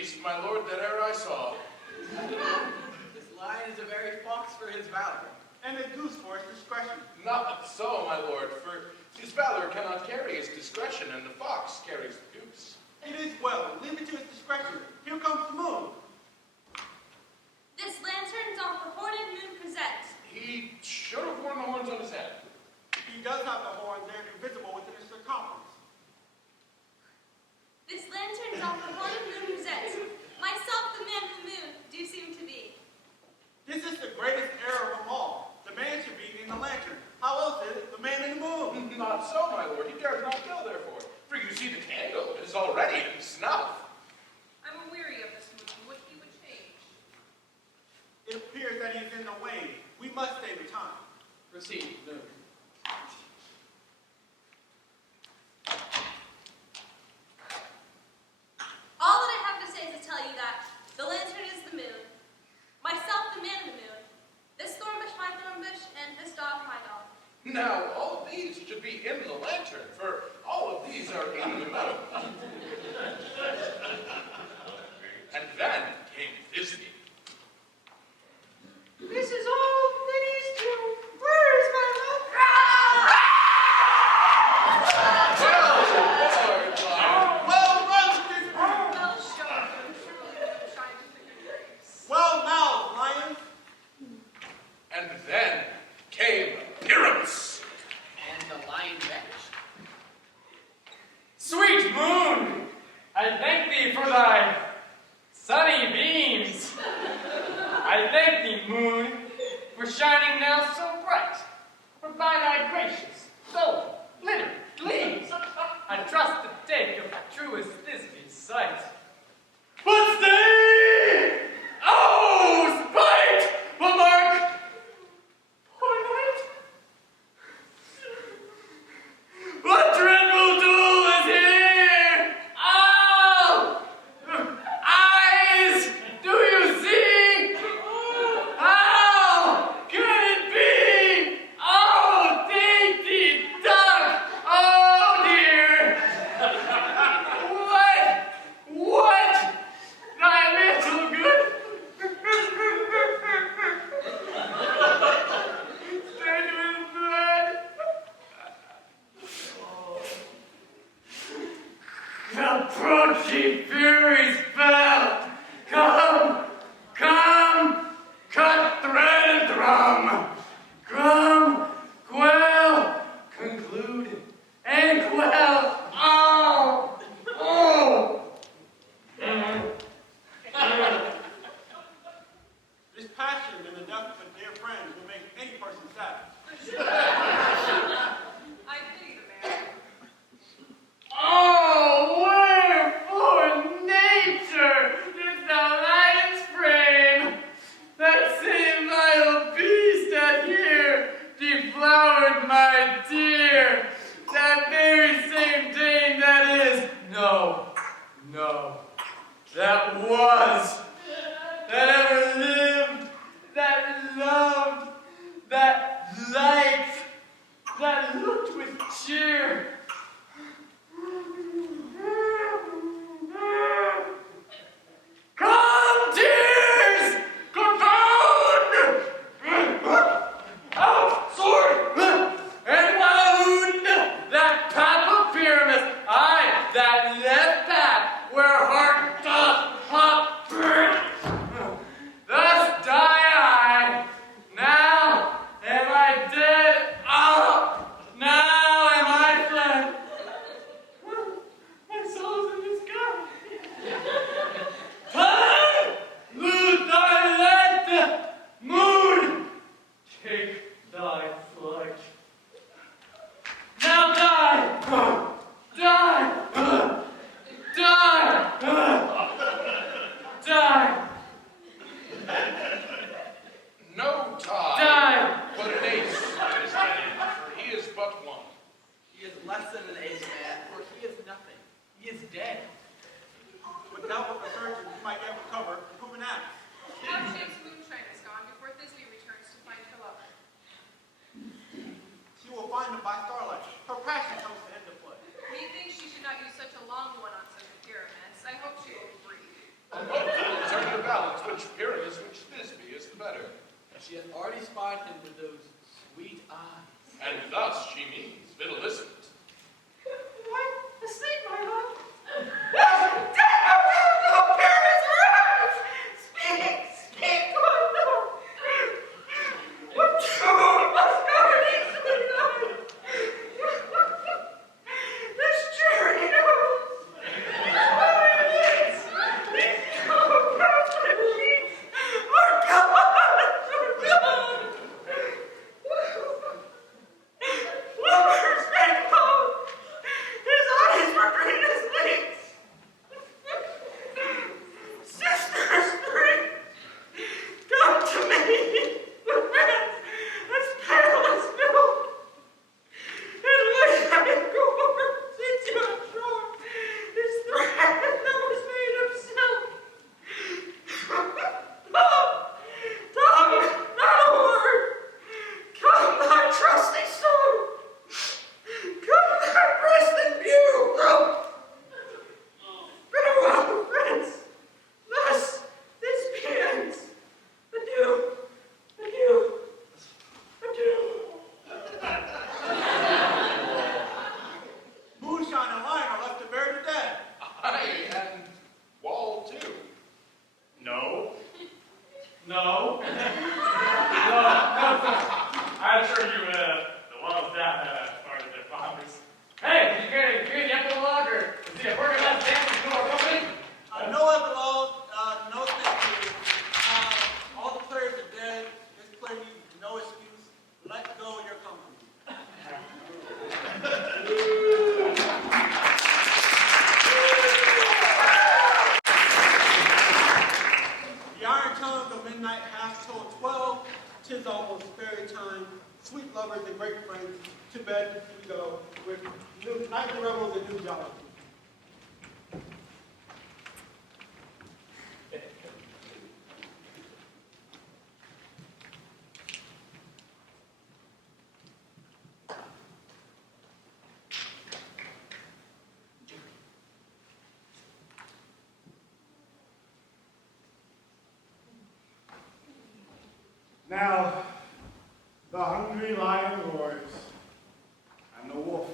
beast, my lord, that e'er I saw. This lion is a very fox for his valor. And a goose for his discretion. Not so, my lord, for his valor cannot carry his discretion, and the fox carries the goose. It is well. Leave it to his discretion. Here comes the moon. This lantern doth the horned moon present. He should have worn the horns on his head. He does have the horns there, invisible within his circumference. This lantern doth the horned moon present. Myself, the man of the moon, do seem to be. This is the greatest error of them all. The man should be in the lantern. How else is it the man in the moon? Not so, my lord. He dares not go, therefore. For you see the candle is already in snuff. I'm weary of this moon. What he would change? It appears that he is in the way. We must stay the time. Proceed, moon. All that I have to say is to tell you that the lantern is the moon, myself the man of the moon, this thorn bush my thorn bush, and this dog my dog. Now, all of these should be in the lantern, for all of these are in the moon. And then came Disney. This is all that is true. Where is my love? Well run, Disney! Well, sure, I'm trying to figure your face. Well now, lions! And then came Pyramus. And the lion vanished. Sweet moon, I thank thee for thy sunny beams. I thank thee, moon, for shining now so bright. For by thy gracious, gold, glitter, gleams, I trust to take of truest Thisbe's sight. But stay! Oh, spite! Will mark! Poor knight! What dreadful duel is here? Oh! Eyes! Do you see? How can it be? Oh, dainty duck! Oh, dear! What? Thy little good? Stained with blood. Approach ye furies fell. Come, come, cut thread and drum. Come, quell, conclude, and quell all. Oh. This passion and the death of a dear friend will make any person sad. I pity the man. Oh, wherefore nature didst thou lion's frame, that same vile beast that here deflowered my dear, that very same Dane that is, no, that was, that ever lived, that loved, that liked, that looked with cheer. Come, tears! Confound! Out, sword! And wound! That path of Pyramus, aye, that left path where heart doth hop burn. Thus die I. Now am I dead. Oh, now am I fled. My soul's in the sky. Time! Lose thy lead, moon! Take thy flight. Now die! Die! Die! Die! No tie, Die! but an ace is his name, for he is but one. He is less than an ace man, for he is nothing. He is dead. Without with the surgeon, you might get recover and prove an act. How James Moonshine is gone before Thisbe returns to find her lover. She will find him by starlight. Her passion comes to end the play. Methinks she should not use such a long one on such a pyramid. I hope she will breathe. as which Pyrrhus, which Thisbe is the better. She hath already spied him with those sweet eyes. And thus she means Fiddleisant. What? Asleep, my love? Pyrrhus, rise! Speak, oh no! What tune must guard these sweet eyes? This jury knows. This woman needs. These compassion needs. Our gods are gone. Lovers make love. His eyes were green as leaves. Sisters three, come to me. The man's as pale as milk. And like I gore, since you have drawn his thread that was made of silk. Tongue, not a word. Come, thy trusty sword. Come, thy breast and bugle. Farewell, friends. Thus this begins. Adieu, adieu, adieu. Moonshine and wine are left to bury the dead. Aye, and Wall too. No. No. No. I assure you, the walls down part of their fathers. Hey, did you get the epilogue or is it a burger last dance with no company? No epilogue, no thank you. All the players are dead. This play needs no excuse. Let go of your company. The iron tongue of the midnight hath told 12. 'Tis almost fairy time. Sweet lovers and great friends, to bed we go with nightly revels and new jollity. Now, the hungry lion roars, and the wolf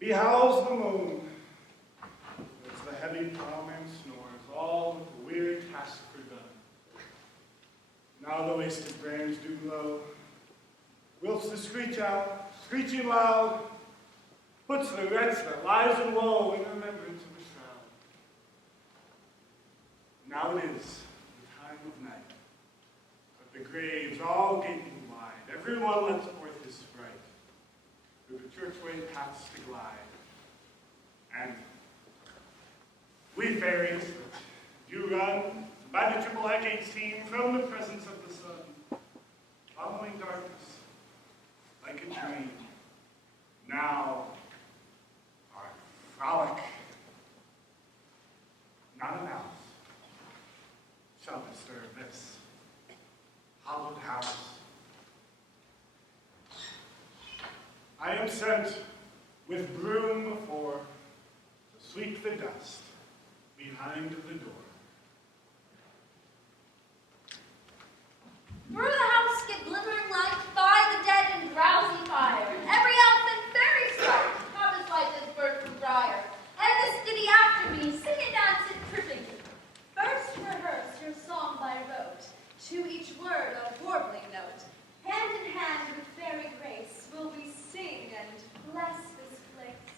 behowls the moon. As the heavy plowman snores, all with the weary task begun. Now the wasted brands do glow, whilst the screech owl, screeching loud, puts the wretch that lies in woe in remembrance of the shroud. Now it is the time of night. The graves all gaping wide, everyone lets forth his sprite, through the churchway paths to glide. And we fairies that do run by the triple agates team from the presence of the sun, following darkness like a dream, now our frolic. Not a mouse shall disturb this hallowed house. I am sent with broom before to sweep the dust behind the door. Through the house get glimmering light, by the dead and drowsy fire. Every elf and fairy sprite, have his light as bird from briar. And this ditty after me, sing and dance it tripping. First rehearse your song by rote, to each word a warbling note. Hand in hand with fairy grace will we sing and bless this place.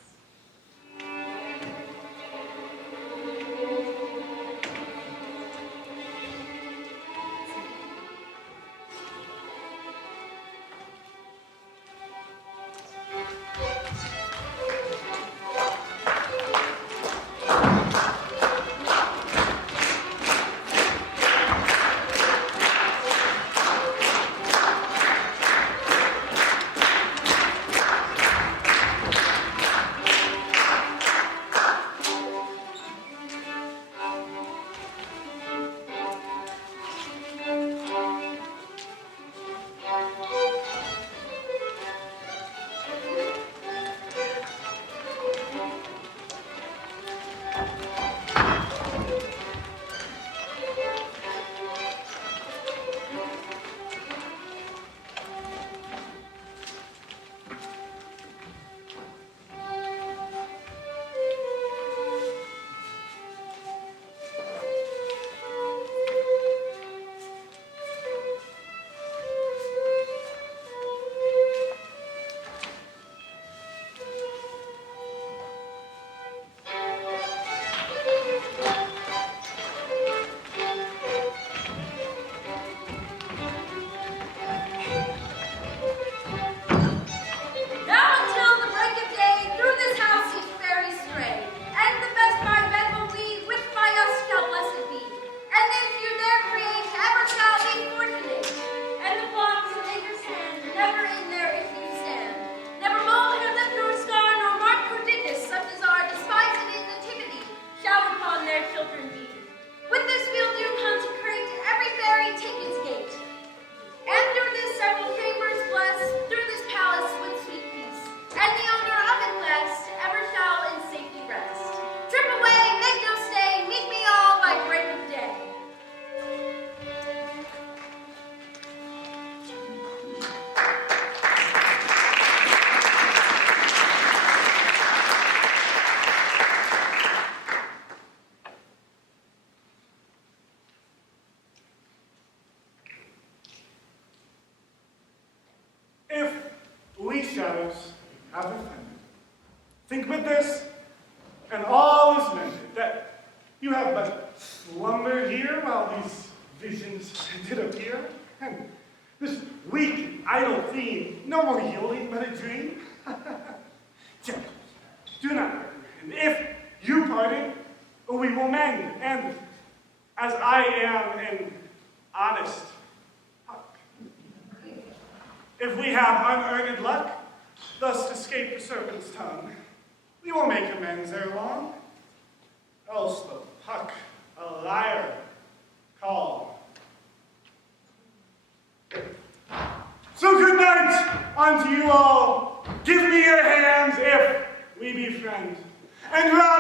others have offended. Think with this, and all is mended, that you have but slumbered here while these visions did appear, and this weak, idle theme, no more yielding but a dream. Do not hurt, and if you pardon, we will mend, and as I am an honest puck, if we have unearned luck, thus to escape the serpent's tongue, we will make amends ere long, else the puck a liar call. So good night unto you all. Give me your hands if we be friends, and rise.